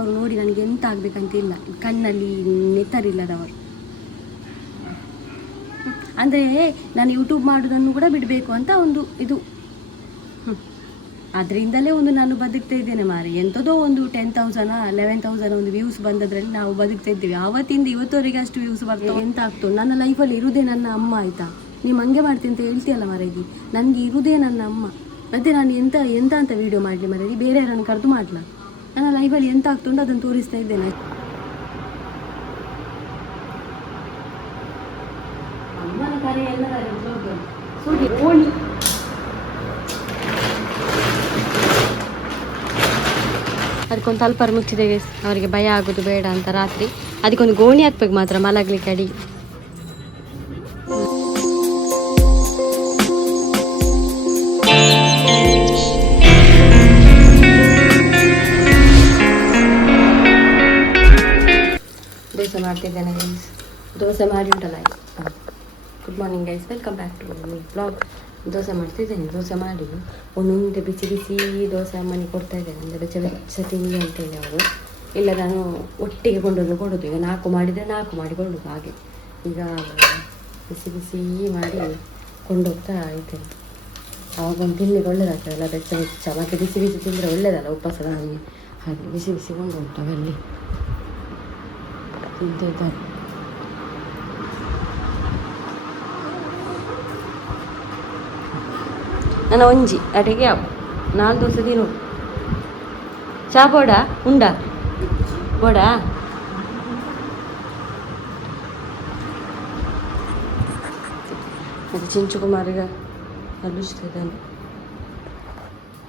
ಅವ್ರು ನೋಡಿ ನನಗೆ ಎಂತ ಆಗಬೇಕಂತ ಇಲ್ಲ, ಕಣ್ಣಲ್ಲಿ ನೆತ್ತರಿಲ್ಲದವರು. ಅಂದರೆ ನಾನು ಯೂಟ್ಯೂಬ್ ಮಾಡೋದನ್ನು ಕೂಡ ಬಿಡಬೇಕು ಅಂತ ಒಂದು ಇದು. ಅದರಿಂದಲೇ ಒಂದು ನಾನು ಬದುಕ್ತಾ ಇದ್ದೇನೆ ಮಾರಿ. ಎಂಥದೋ ಒಂದು 10,000 11,000 ಒಂದು ವ್ಯೂಸ್ ಬಂದದ್ರಲ್ಲಿ ನಾವು ಬದುಕ್ತಾ ಇದ್ದೀವಿ. ಆವತ್ತಿಂದ ಇವತ್ತವರೆಗೆ ಅಷ್ಟು ವ್ಯೂಸ್ ಬರ್ತವೆ. ಎಂತ ಆಗ್ತದೆ ನನ್ನ ಲೈಫಲ್ಲಿ ಇರುವುದೇ ನನ್ನ ಅಮ್ಮ, ಆಯಿತಾ? ನೀವು ಹಂಗೆ ಮಾಡ್ತೀನಿ ಅಂತ ಹೇಳ್ತೀಯಲ್ಲ ಮಾರಾಗಿ, ನನಗೆ ಇರುವುದೇ ನನ್ನ ಅಮ್ಮ. ಮತ್ತು ನಾನು ಎಂತ ಅಂತ ವೀಡಿಯೋ ಮಾಡಲಿ ಮಾರಾಗಿ, ಬೇರೆ ಯಾರನ್ನು ಕರೆದು ಮಾಡಲ? ನನ್ನ ಲೈಫಲ್ಲಿ ಎಂತ ಆಗ್ತುಂಟು ಅದನ್ನು ತೋರಿಸ್ತಾ ಇದ್ದೇನೆ. ಅಮ್ಮನ ಕರೆ ಓಣಿ ಅದಕ್ಕೊಂದು ತಲ್ಪರ್ ಮುಚ್ಚಿದ್ದೇವೆ, ಅವರಿಗೆ ಭಯ ಆಗೋದು ಬೇಡ ಅಂತ. ರಾತ್ರಿ ಅದಕ್ಕೊಂದು ಗೋಣಿ ಹಾಕ್ಬೇಕು ಮಾತ್ರ ಮಲಗ್ಲಿಕ್ಕೆ ಅಡಿ. ದೋಸೆ ಮಾಡ್ತಿದ್ದೇನೆ ಗೈಸ್, ದೋಸೆ ಮಾಡಿ ಉಂಟಲ್ಲ. Good morning guys, welcome back to my blog. Dosa ಮಾಡ್ತಿದ್ದೇನೆ. ದೋಸೆ ಮಾಡಿ ಒಂದೊಂದೇ ಬಿಸಿ ಬಿಸಿ ದೋಸೆ ಅಮ್ಮನಿಗೆ ಕೊಡ್ತಾ ಇದ್ದೇನೆ. ಅಂದರೆ ಬೆಚ್ಚ ತಿಂಡಿ ಅಂತೇಳಿ ಅವರು. ಇಲ್ಲ ನಾನು ಒಟ್ಟಿಗೆ ಕೊಂಡೋಗಿ ಕೊಡೋದು. ಈಗ 4 ಮಾಡಿದರೆ 4 ಮಾಡಿ ಕೊಡೋದು. ಹಾಗೆ ಈಗ ಬಿಸಿ ಬಿಸಿ ಮಾಡಿ ಕೊಂಡೋಗ್ತಾ ಇದ್ದೇನೆ. ಆವಾಗ ಒಂದು ತಿನ್ನಿಗೆ ಒಳ್ಳೇದಾಗ್ತದಲ್ಲ, ಬೆಚ್ಚ ಮತ್ತು ಬಿಸಿ ಬಿಸಿ ತಿಂದರೆ ಒಳ್ಳೇದಲ್ಲ ಉಪವಾಸ ನಮಗೆ. ಹಾಗೆ ಬಿಸಿ ಬಿಸಿ ಕೊಂಡು ಹೋಗ್ತವೆ ಅಲ್ಲಿ ತಿಂತಿದ್ದಾರೆ. ನನ್ನ ಒಂಜಿ ಅಡಿಗೆ ಯಾವ 4 ದೋಸೆ ತಿನ್ನು. ಚಾ ಬೋಡ ಉಂಡ ಬೋಡ. ಅದು ಚಿಂಚುಕುಮಾರಿಗ ಅಲ್ಲಿಸ್ತಿದ್ದಾನೆ.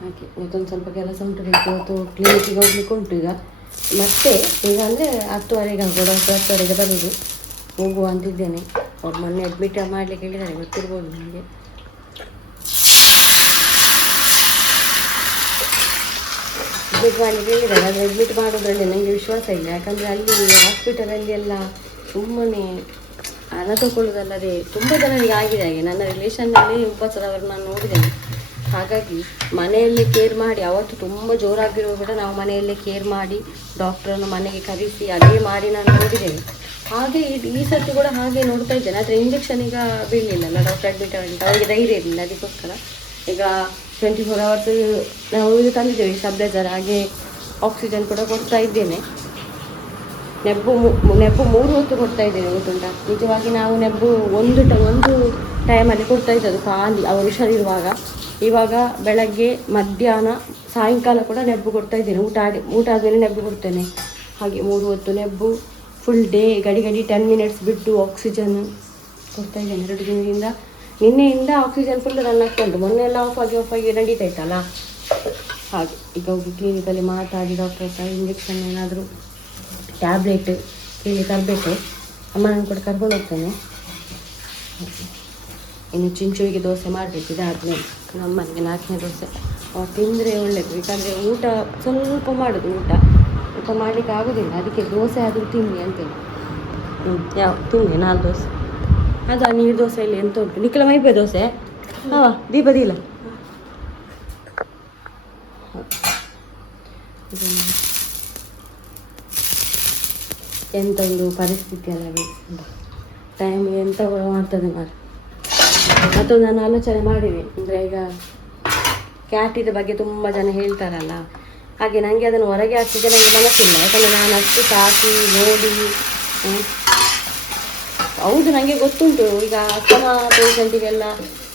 ಹಾಗೆ ಇವತ್ತೊಂದು ಸ್ವಲ್ಪ ಕೆಲಸ ಉಂಟು. ಇವತ್ತು ಕ್ಲಿನಿಕ್ಕಿಗೆ ಹೋಗ್ಲಿಕ್ಕೆ ಉಂಟು. ಈಗ ಅಂದರೆ 10:30 ಆಗ್ಬೋಡ, 10:30 ಬರೋದು. ಹೋಗುವ ಅಂತಿದ್ದೇನೆ. ಅವ್ರು ಮೊನ್ನೆ ಅಡ್ಮಿಟ್ ಮಾಡಲಿಕ್ಕೆ ಹೇಳಿದ್ದಾರೆ, ಗೊತ್ತಿರ್ಬೋದು ನನಗೆ. ಅಡ್ಮಿಟ್ ಮಾಡಲಿಕ್ಕೆ ಹೇಳಿದ್ದಾರೆ. ಅದು ಅಡ್ಮಿಟ್ ಮಾಡೋದ್ರಲ್ಲಿ ನನಗೆ ವಿಶ್ವಾಸ ಇಲ್ಲ. ಯಾಕಂದರೆ ಅಲ್ಲಿ ಹಾಸ್ಪಿಟಲಲ್ಲಿ ಎಲ್ಲ ಸುಮ್ಮನೆ ಹಣ ತಗೊಳ್ಳೋದಲ್ಲದೆ ತುಂಬ ಜನರಿಗೆ ಆಗಿದೆ. ಹಾಗೆ ನನ್ನ ರಿಲೇಷನ್ನಲ್ಲಿ ಉಪವಾಸದವರು ನಾನು ನೋಡಿದ್ದೇನೆ. ಹಾಗಾಗಿ ಮನೆಯಲ್ಲೇ ಕೇರ್ ಮಾಡಿ, ಅವತ್ತು ತುಂಬ ಜೋರಾಗಿರೋ ಕೂಡ ನಾವು ಮನೆಯಲ್ಲೇ ಕೇರ್ ಮಾಡಿ ಡಾಕ್ಟ್ರನ್ನು ಮನೆಗೆ ಕರೆಸಿ ಅದೇ ಮಾಡಿ ನಾನು ನೋಡಿದ್ದೇನೆ. ಹಾಗೆ ಈ ಸರ್ತಿ ಕೂಡ ಹಾಗೆ ನೋಡ್ತಾ ಇದ್ದೇನೆ. ಆದರೆ ಇಂಜೆಕ್ಷನ್ ಈಗ ಬೀಳಲಿಲ್ಲಲ್ಲ, ಡಾಕ್ಟರ್ ಅಡ್ಮಿಟ್ ಆಗಿಲ್ಲ, ಅವರಿಗೆ ಧೈರ್ಯ ಇರಲಿಲ್ಲ. ಅದಕ್ಕೋಸ್ಕರ ಈಗ 24 hours ನಾವು ಇದು ತಂದಿದ್ದೇವೆ ಸ್ಟೆಬಿಲೈಸರ್. ಹಾಗೆ ಆಕ್ಸಿಜನ್ ಕೂಡ ಕೊಡ್ತಾ ಇದ್ದೇನೆ. ನೆಬ್ಬು 3 ಹೊತ್ತು ಕೊಡ್ತಾ ಇದ್ದೇನೆ. ಗೊತ್ತುಂಟ, ನಿಜವಾಗಿ ನಾವು ನೆಬ್ಬು ಒಂದು ಟೈಮಲ್ಲಿ ಕೊಡ್ತಾ ಇದ್ದದ್ದು ಖಾಲಿ ಅವರು ಹುಷಾರಿರುವಾಗ. ಇವಾಗ ಬೆಳಗ್ಗೆ ಮಧ್ಯಾಹ್ನ ಸಾಯಂಕಾಲ ಕೂಡ ನೆಬ್ಬು ಕೊಡ್ತಾ ಇದ್ದೇನೆ. ಊಟ ಆದಮೇಲೆ ನೆಬ್ಬು ಕೊಡ್ತೇನೆ. ಹಾಗೆ 3 ಹೊತ್ತು ನೆಬ್ಬು, ಫುಲ್ ಡೇ ಗಡಿ 10 minutes ಬಿಟ್ಟು ಆಕ್ಸಿಜನ್ ಕೊಡ್ತಾ ಇದ್ದೇನೆ 2 ದಿನದಿಂದ. ನಿನ್ನೆಯಿಂದ ಆಕ್ಸಿಜನ್ ಫುಲ್ ರನ್ ಆಗ್ತಾ ಉಂಟು. ಮೊನ್ನೆ ಎಲ್ಲ ಆಫ್ ಆಗಿ ನಡೀತಾ ಇತ್ತಲ್ಲ. ಹಾಗೆ ಈಗ ಹೋಗಿ ಕ್ಲಿನಿಕಲ್ಲಿ ಮಾತಾಡಿ ಡಾಕ್ಟರ್ ಹತ್ರ ಇಂಜೆಕ್ಷನ್ ಏನಾದರೂ ಟ್ಯಾಬ್ಲೆಟ್ ಕೇಳಿ ತರಬೇಕು. ಅಮ್ಮನನ್ನು ಕೂಡ ಕರ್ಕೊಂಡು ಹೋಗ್ತೇನೆ. ಇನ್ನು ಚಿಂಚುವಿಗೆ ದೋಸೆ ಮಾಡಬೇಕು. ಇದಾದಮೇಲೆ ನಮ್ಮನಿಗೆ 4ನೇ ದೋಸೆ ತಿಂದರೆ ಒಳ್ಳೆಯದು. ಯಾಕಂದರೆ ಊಟ ಸ್ವಲ್ಪ ಮಾಡೋದು, ಊಟ ಮಾಡಲಿಕ್ಕೆ ಆಗೋದಿಲ್ಲ. ಅದಕ್ಕೆ ದೋಸೆ ಆದರೂ ತಿನ್ನಿ ಅಂತೇಳಿ. ಯಾವ ತಿನ್ನಿ 4 ದೋಸೆ. ಅದು ನೀರು ದೋಸೆಯಲ್ಲಿ ಎಂತ ಉಂಟು ನಿಖಿಲ ಮೈಪೆ ದೋಸೆ ದೀಪದಿಲ್ಲ. ಎಂಥ ಒಂದು ಪರಿಸ್ಥಿತಿ ಅಲ್ಲ, ಟೈಮ್ ಎಂತ ಮಾಡ್ತದೆ ಮಾರು. ಮತ್ತೊಂದು ನಾನು ಆಲೋಚನೆ ಮಾಡಿದೆ. ಅಂದರೆ ಈಗ ಕ್ಯಾಟಿದ ಬಗ್ಗೆ ತುಂಬ ಜನ ಹೇಳ್ತಾರಲ್ಲ, ಹಾಗೆ ನನಗೆ ಅದನ್ನು ಹೊರಗೆ ಹಾಕಿದ್ರೆ ನನಗೆ ಮನಸ್ಸಿಲ್ಲ. ಯಾಕಂದರೆ ನಾನು ಅಷ್ಟು ಸಾಕಿ ನೋಡಿ. ಹೌದು, ನನಗೆ ಗೊತ್ತುಂಟು ಈಗ ಅಸ್ತಮಾ ಪೇಷಂಟಿಗೆಲ್ಲ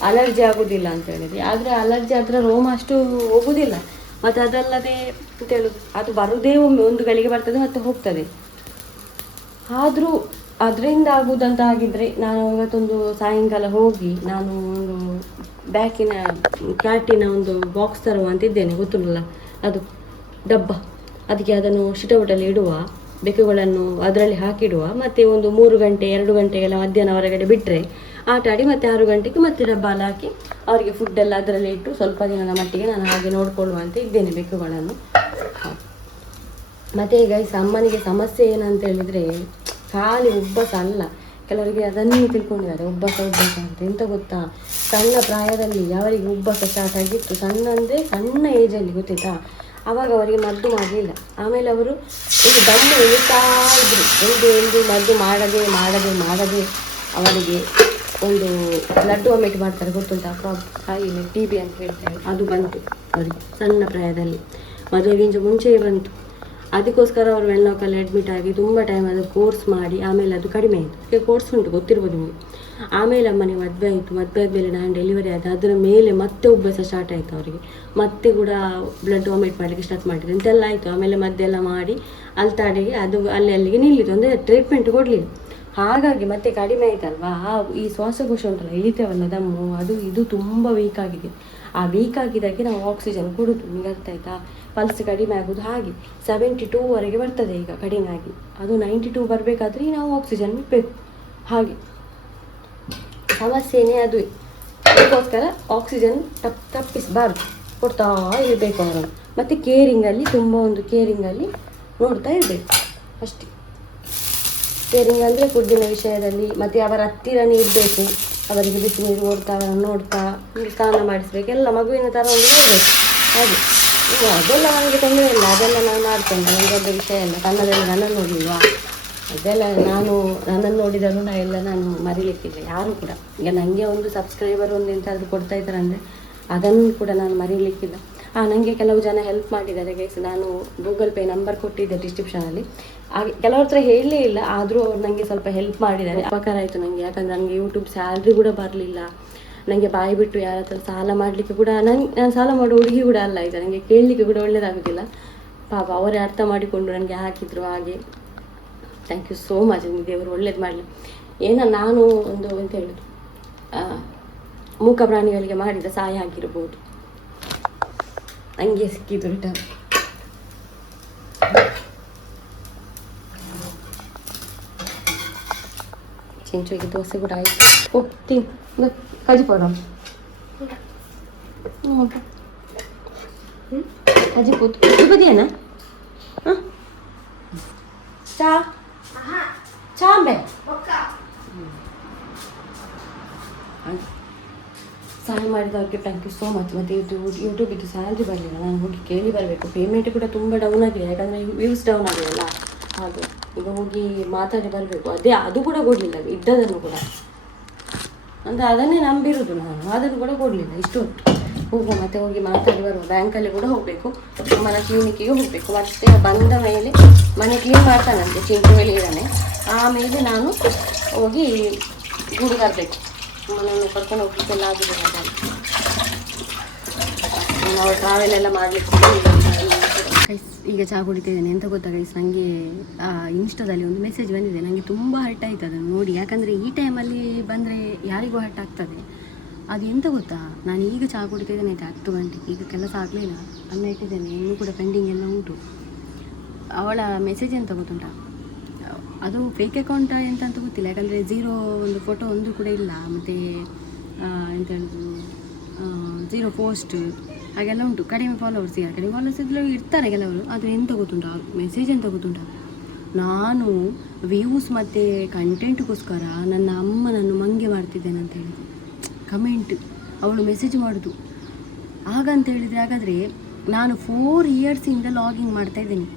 ಅಲರ್ಜಿ ಆಗೋದಿಲ್ಲ ಅಂತ ಹೇಳಿದ್ವಿ. ಆದರೆ ಅಲರ್ಜಿ ಅದರ ರೋಮ ಅಷ್ಟು ಹೋಗೋದಿಲ್ಲ. ಮತ್ತು ಅದಲ್ಲದೆ ಅಂತ ಹೇಳೋದು, ಅದು ಬರೋದೇ ಒಂದು ಗಳಿಗೆ ಬರ್ತದೆ ಮತ್ತು ಹೋಗ್ತದೆ. ಆದರೂ ಅದರಿಂದ ಆಗುವುದಂತ ಆಗಿದ್ದರೆ ನಾನು ಇವತ್ತೊಂದು ಸಾಯಂಕಾಲ ಹೋಗಿ ನಾನು ಒಂದು ಕ್ಯಾಟಿನ ಒಂದು ಬಾಕ್ಸ್ ತರುವ ಅಂತಿದ್ದೇನೆ. ಗೊತ್ತಿಲ್ಲ, ಅದು ಡಬ್ಬ. ಅದಕ್ಕೆ ಅದನ್ನು ಶಿಟೌಟಲ್ಲಿ ಇಡುವ, ಬೆಕ್ಕುಗಳನ್ನು ಅದರಲ್ಲಿ ಹಾಕಿಡುವ. ಮತ್ತು ಒಂದು 3 ಗಂಟೆ 2 ಗಂಟೆಗೆಲ್ಲ ಮಧ್ಯಾಹ್ನ ಹೊರಗಡೆ ಬಿಟ್ಟರೆ ಆಟ ಆಡಿ ಮತ್ತೆ 6 ಗಂಟೆಗೆ ಮತ್ತೆ ಡಬ್ಬ ಹಾಕಿ ಅವರಿಗೆ ಫುಡ್ಡೆಲ್ಲ ಅದರಲ್ಲಿ ಇಟ್ಟು ಸ್ವಲ್ಪ ದಿನದ ಮಟ್ಟಿಗೆ ನಾನು ಹಾಗೆ ನೋಡಿಕೊಳ್ಳುವಂತ ಇದ್ದೇನೆ ಬೆಕ್ಕುಗಳನ್ನು. ಮತ್ತು ಈಗ ಈ ಅಮ್ಮನಿಗೆ ಸಮಸ್ಯೆ ಏನಂತ ಹೇಳಿದರೆ ಖಾಲಿ ಉಬ್ಬಸ ಅಲ್ಲ. ಕೆಲವರಿಗೆ ಅದನ್ನೇ ತಿಳ್ಕೊಂಡಿದ್ದಾರೆ, ಉಬ್ಬಸ ಅಂತ. ಎಂತ ಗೊತ್ತಾ, ಸಣ್ಣ ಪ್ರಾಯದಲ್ಲಿ ಯಾವರಿಗೆ ಉಬ್ಬಸ ಸ್ಟಾರ್ಟ್ ಆಗಿತ್ತು, ಸಣ್ಣ ಏಜಲ್ಲಿ ಗೊತ್ತಾಯ್ತಾ, ಆವಾಗ ಅವರಿಗೆ ಮದ್ದು ಮಾಡಲಿಲ್ಲ. ಆಮೇಲೆ ಅವರು ಒಂದು ದಮ್ಮು ಎಳಿತಾ ಇದ್ರು, ಎಂದು ಮದ್ದು ಮಾಡದೆ ಅವರಿಗೆ ಒಂದು ಬ್ಲಡ್ ವಾಮಿಟ್ ಮಾಡ್ತಾರೆ, ಗೊತ್ತುಂಟು ಕಾಯಿಲೆ TB ಅಂತ ಹೇಳ್ತಾರೆ, ಅದು ಬಂತು ಅವರಿಗೆ ಸಣ್ಣ ಪ್ರಾಯದಲ್ಲಿ, ಮದುವೆಗಿಂತ ಮುಂಚೆಯೇ ಬಂತು. ಅದಕ್ಕೋಸ್ಕರ ಅವರು ವೆನ್ಲಾಕಲ್ಲಿ ಅಡ್ಮಿಟ್ ಆಗಿ ತುಂಬ ಟೈಮ್ ಅದು ಕೋರ್ಸ್ ಮಾಡಿ ಆಮೇಲೆ ಅದು ಕಡಿಮೆ ಆಯಿತು. ಕೋರ್ಸ್ ಉಂಟು, ಗೊತ್ತಿರ್ಬೋದು ನಿಮಗೆ. ಆಮೇಲೆ ಅಮ್ಮನಿಗೆ ಮದುವೆ ಆದಮೇಲೆ ನಾನು ಡೆಲಿವರಿ ಆದ ಅದರ ಮೇಲೆ ಮತ್ತೆ ಉಬ್ಬಸ ಸ್ಟಾರ್ಟ್ ಆಯಿತು ಅವರಿಗೆ. ಮತ್ತೆ ಕೂಡ ಬ್ಲಡ್ ವಾಮಿಟ್ ಮಾಡಲಿಕ್ಕೆ ಸ್ಟಾರ್ಟ್ ಮಾಡಿದ್ರು, ಇಂತೆಲ್ಲ ಆಯಿತು. ಆಮೇಲೆ ಮದ್ದೆಲ್ಲ ಮಾಡಿ ಅಲ್ತಾಡೆಗೆ ಅದು ಅಲ್ಲಿಗೆ ನಿಲ್ಲಿತು, ಅಂದರೆ ಟ್ರೀಟ್ಮೆಂಟ್ ಕೊಡಲಿಲ್ಲ. ಹಾಗಾಗಿ ಮತ್ತೆ ಕಡಿಮೆ ಆಯ್ತಲ್ವಾ, ಈ ಶ್ವಾಸಕೋಶ ಉಂಟಲ್ಲ, ಇಳಿತೇವಲ್ಲ ದಮ್ಮು, ಅದು ಇದು ತುಂಬ ವೀಕ್ ಆಗಿದೆ. ಆ ವೀಕ್ ಆಗಿದ್ದಕ್ಕೆ ನಾವು ಆಕ್ಸಿಜನ್ ಕೊಡೋದು, ನಿಮಗೆ ಅರ್ಥ ಆಯ್ತಾ? ಪಲ್ಸ್ ಕಡಿಮೆ ಆಗೋದು ಹಾಗೆ 72ವರೆಗೆ ಬರ್ತದೆ ಈಗ ಕಡಿಮೆ ಆಗಿ. ಅದು 92 ಬರಬೇಕಾದ್ರೆ ನಾವು ಆಕ್ಸಿಜನ್ ಬಿಡಬೇಕು. ಹಾಗೆ ಸಮಸ್ಯೆನೇ ಅದುವೇ. ಅದಕ್ಕೋಸ್ಕರ ಆಕ್ಸಿಜನ್ ತಪ್ಪಿಸಬಾರ್ದು, ಕೊಡ್ತಾ ಇರಬೇಕು ಅವರನ್ನು. ಮತ್ತು ಕೇರಿಂಗಲ್ಲಿ ತುಂಬ ಒಂದು ಕೇರಿಂಗಲ್ಲಿ ನೋಡ್ತಾ ಇರಬೇಕು ಅಷ್ಟೇ. ಕೇರಿಂಗ್ ಅಂದರೆ ಫುಡ್ಡಿನ ವಿಷಯದಲ್ಲಿ, ಮತ್ತು ಅವರ ಹತ್ತಿರನೇ ಇರಬೇಕು. ಅವರಿಗೆ ಬಿಸಿ ನೀರು ನೋಡ್ತಾ ಸ್ನಾನ ಮಾಡಿಸ್ಬೇಕು, ಎಲ್ಲ ಮಗುವಿನ ಥರ ಒಂದು ಇರಬೇಕು. ಹಾಗೆ ಅದೆಲ್ಲ ನನಗೆ ತೊಂದರೆ ಇಲ್ಲ, ಅದೆಲ್ಲ ನಾನು ಮಾಡ್ತೇನೆ, ನನಗೆ ದೊಡ್ಡ ವಿಷಯ ಇಲ್ಲ. ಕನ್ನಡದಲ್ಲಿ ನನ್ನನ್ನು ನೋಡಿಲ್ವಾ, ಅದೆಲ್ಲ ನನ್ನನ್ನು ನೋಡಿದರೂ ನಾನು ಮರಿಲಿಕ್ಕಿಲ್ಲ ಯಾರೂ ಕೂಡ. ಈಗ ನನಗೆ ಒಂದು ಸಬ್ಸ್ಕ್ರೈಬರ್ ಒಂದು ಎಂತಾದರೂ ಕೊಡ್ತಾ ಇದ್ದಾರೆ ಅಂದರೆ ಅದನ್ನು ಕೂಡ ನಾನು ಮರೀಲಿಕ್ಕಿಲ್ಲ. ನನಗೆ ಕೆಲವು ಜನ ಹೆಲ್ಪ್ ಮಾಡಿದ್ದಾರೆ ಗೈಸ್, ನಾನು ಗೂಗಲ್ ಪೇ ನಂಬರ್ ಕೊಟ್ಟಿದ್ದೆ ಡಿಸ್ಕ್ರಿಪ್ಷನಲ್ಲಿ. ಹಾಗೆ ಕೆಲವ್ರ ಹತ್ರ ಹೇಳಲೇ ಇಲ್ಲ, ಆದರೂ ಅವ್ರು ನನಗೆ ಸ್ವಲ್ಪ ಹೆಲ್ಪ್ ಮಾಡಿದ್ದಾರೆ. ಉಪಕಾರ ಆಯಿತು ನನಗೆ, ಯಾಕಂದರೆ ನನಗೆ ಯೂಟ್ಯೂಬ್ ಸ್ಯಾಲ್ರಿ ಕೂಡ ಬರಲಿಲ್ಲ. ನನಗೆ ಬಾಯಿ ಬಿಟ್ಟು ಯಾರ ಹತ್ರ ಸಾಲ ಮಾಡಲಿಕ್ಕೆ ಕೂಡ ನಾನು ಸಾಲ ಮಾಡೋ ಹುಡುಗಿ ಕೂಡ ಅಲ್ಲ, ಈಗ ನನಗೆ ಕೇಳಲಿಕ್ಕೆ ಕೂಡ ಒಳ್ಳೇದಾಗೋದಿಲ್ಲ. ಪಾಪ ಅವರೇ ಅರ್ಥ ಮಾಡಿಕೊಂಡು ನನಗೆ ಹಾಕಿದ್ರು. ಹಾಗೆ ಥ್ಯಾಂಕ್ ಯು ಸೋ ಮಚ್, ನಿಮಗೆ ದೇವರು ಒಳ್ಳೇದು ಮಾಡಲಿ. ನಾನು ಒಂದು ಎಂತ ಹೇಳೋದು, ಮೂಕ ಪ್ರಾಣಿಗಳಿಗೆ ಮಾಡಿದ ಸಹಾಯ ಆಗಿರ್ಬೋದು, ಹಂಗೆ ಸಿಕ್ಕಿದ್ದು ರಿಟರ್ನ್. ಚಿಂಚುಗೆ ದೋಸೆ ಕೂಡ ಆಯಿತು. ತಿನ್ ಕಜಿಪೋರ ಕಜಿಪೋತು ಬದಿಯೇನಾ? ಹಾಂ ಚಾಂಬೆ ಸಹಾಯ ಮಾಡಿದವ್ರಿಗೆ ಥ್ಯಾಂಕ್ ಯು ಸೋ ಮಚ್. ಮತ್ತು ಯೂಟ್ಯೂಬಿದ್ದು ಸ್ಯಾಲ್ರಿ ಬರಲಿಲ್ಲ, ನಾನು ಹೋಗಿ ಕೇಳಿ ಬರಬೇಕು. ಪೇಮೆಂಟ್ ಕೂಡ ತುಂಬ ಡೌನ್ ಆಗಿದೆ, ಯಾಕಂದರೆ ವ್ಯೂಸ್ ಡೌನ್ ಆಗಿದೆಯಲ್ಲ. ಹಾಗೆ ಈಗ ಹೋಗಿ ಮಾತಾಡಿ ಬರಬೇಕು. ಅದು ಕೂಡ ಕೊಡಲಿಲ್ಲ, ಇದ್ದದನ್ನು ಕೂಡ, ಅಂದರೆ ಅದನ್ನೇ ನಂಬಿರೋದು ನಾನು, ಅದನ್ನು ಕೂಡ ಕೊಡಲಿಲ್ಲ. ಇಷ್ಟು ಹೋಗುವ, ಮತ್ತೆ ಹೋಗಿ ಮಾತಾಡಿ ಬರುವ. ಬ್ಯಾಂಕಲ್ಲಿ ಕೂಡ ಹೋಗಬೇಕು, ಅಮ್ಮನ ಕ್ಲಿನಿಕ್ಕಿಗೆ ಹೋಗಬೇಕು. ಮತ್ತೆ ಬಂದ ಮೇಲೆ ಮನೆ ಕ್ಲೀನ್ ಮಾಡ್ತಾನಂತೆ, ಚಿಂಟು ಮೇಲೆ ಇದ್ದಾನೆ. ಆಮೇಲೆ ನಾನು ಹೋಗಿ ಗೂಡು ಬರಬೇಕು. ಅಮ್ಮನನ್ನು ಕರ್ಕೊಂಡು ಹೋಗ್ಲಿಕ್ಕೆಲ್ಲ ಆಗಿದೆ. ನಾವು ಟ್ರಾವೆಲ್ ಎಲ್ಲ ಮಾಡಲಿಕ್ಕೆ ಗೈಸ್ ಈಗ ಚಹಾ ಕುಡಿತಿದ್ದೇನೆ. ಎಂತ ಗೊತ್ತಾ ಗೈಸ್, ನನಗೆ ಇನ್ಸ್ಟಾದಲ್ಲಿ ಒಂದು ಮೆಸೇಜ್ ಬಂದಿದೆ, ನನಗೆ ತುಂಬ ಹರ್ಟ್ ಆಯ್ತು ಅದನ್ನು ನೋಡಿ. ಯಾಕಂದರೆ ಈ ಟೈಮಲ್ಲಿ ಬಂದರೆ ಯಾರಿಗೂ ಹರ್ಟ್ ಆಗ್ತದೆ. ಅದು ಎಂತ ಗೊತ್ತಾ, ನಾನು ಈಗ ಚಹಾ ಕುಡಿತಿದ್ದೇನೆ ಆಯಿತಾ, 10 ಗಂಟೆ. ಈಗ ಕೆಲಸ ಆಗಲಿಲ್ಲ, ಅನ್ನ ಇಟ್ಟಿದ್ದೇನೆ, ಇನ್ನೂ ಕೂಡ ಪೆಂಡಿಂಗ್ ಎಲ್ಲ ಉಂಟು. ಅವಳ ಮೆಸೇಜ್ ಎಂತ ಗೊತ್ತುಂಟ, ಅದು ಫೇಕ್ ಅಕೌಂಟಾ ಎಂತ ಅಂತ ಗೊತ್ತಿಲ್ಲ. ಯಾಕಂದರೆ 0 ಒಂದು ಫೋಟೋ ಒಂದು ಕೂಡ ಇಲ್ಲ, ಮತ್ತು ಎಂತ ಹೇಳೋದು 0 ಪೋಸ್ಟ್ ಹಾಗೆಲ್ಲ ಉಂಟು. ಕಡಿಮೆ ಫಾಲೋವರ್ಸ್ ಇದ್ದರೂ ಇರ್ತಾರೆ ಕೆಲವರು. ಅದು ಎಂತ ಗೊತ್ತುಂಟ, ಮೆಸೇಜ್ ಎಂತ ಗೊತ್ತುಂಟ, ನಾನು ವ್ಯೂಸ್ ಮತ್ತು ಕಂಟೆಂಟ್ಗೋಸ್ಕರ ನನ್ನ ಅಮ್ಮನನ್ನು ಮಂಗೆ ಮಾಡ್ತಿದ್ದೇನೆ ಅಂತ ಹೇಳಿದೆ ಕಮೆಂಟ್. ಅವಳು ಮೆಸೇಜ್ ಮಾಡೋದು ಹಾಗಂತ ಹೇಳಿದರೆ, ಹಾಗಾದರೆ ನಾನು 4 ಇಯರ್ಸಿಂದ ಲಾಗಿಂಗ್ ಮಾಡ್ತಾಯಿದ್ದೀನಿ.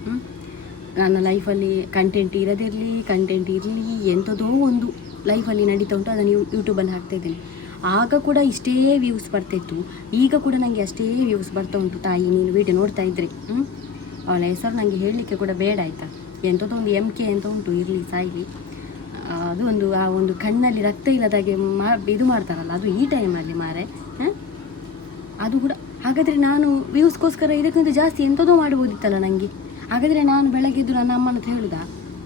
ನನ್ನ ಲೈಫಲ್ಲಿ ಕಂಟೆಂಟ್ ಇರದಿರಲಿ, ಕಂಟೆಂಟ್ ಇರಲಿ, ಎಂಥದೋ ಒಂದು ಲೈಫಲ್ಲಿ ನಡೀತಾ ಉಂಟು, ಅದನ್ನು ಯೂಟ್ಯೂಬಲ್ಲಿ ಹಾಕ್ತಾಯಿದ್ದೀನಿ. ಆಗ ಕೂಡ ಇಷ್ಟೇ ವ್ಯೂಸ್ ಬರ್ತಾಯಿತ್ತು, ಈಗ ಕೂಡ ನನಗೆ ಅಷ್ಟೇ ವ್ಯೂಸ್ ಬರ್ತಾ ಉಂಟು. ತಾಯಿ ನೀನು ವಿಡಿಯೋ ನೋಡ್ತಾ ಇದ್ರಿ. ಅವಳ ಹೆಸರು ನನಗೆ ಹೇಳಲಿಕ್ಕೆ ಕೂಡ ಬೇಡ ಆಯಿತಾ. ಎಂಥದೋ ಒಂದು MK ಅಂತ ಉಂಟು, ಇರಲಿ ಸಾಯಿಲಿ. ಅದು ಆ ಒಂದು ಕಣ್ಣಲ್ಲಿ ರಕ್ತ ಇಲ್ಲದಾಗೆ ಇದು ಮಾಡ್ತಾರಲ್ಲ, ಅದು ಈ ಟೈಮಲ್ಲಿ ಮಾರೆ. ಅದು ಕೂಡ ಹಾಗಾದರೆ ನಾನು ವ್ಯೂಸ್ಗೋಸ್ಕರ ಇದಕ್ಕಿಂತ ಜಾಸ್ತಿ ಎಂಥದೋ ಮಾಡ್ಬೋದಿತ್ತಲ್ಲ ನನಗೆ. ಹಾಗಾದರೆ ನಾನು ಬೆಳಗ್ಗೆದ್ದು ನನ್ನ ಅಮ್ಮನ ಹತ್ರ ಹೇಳುದಾ,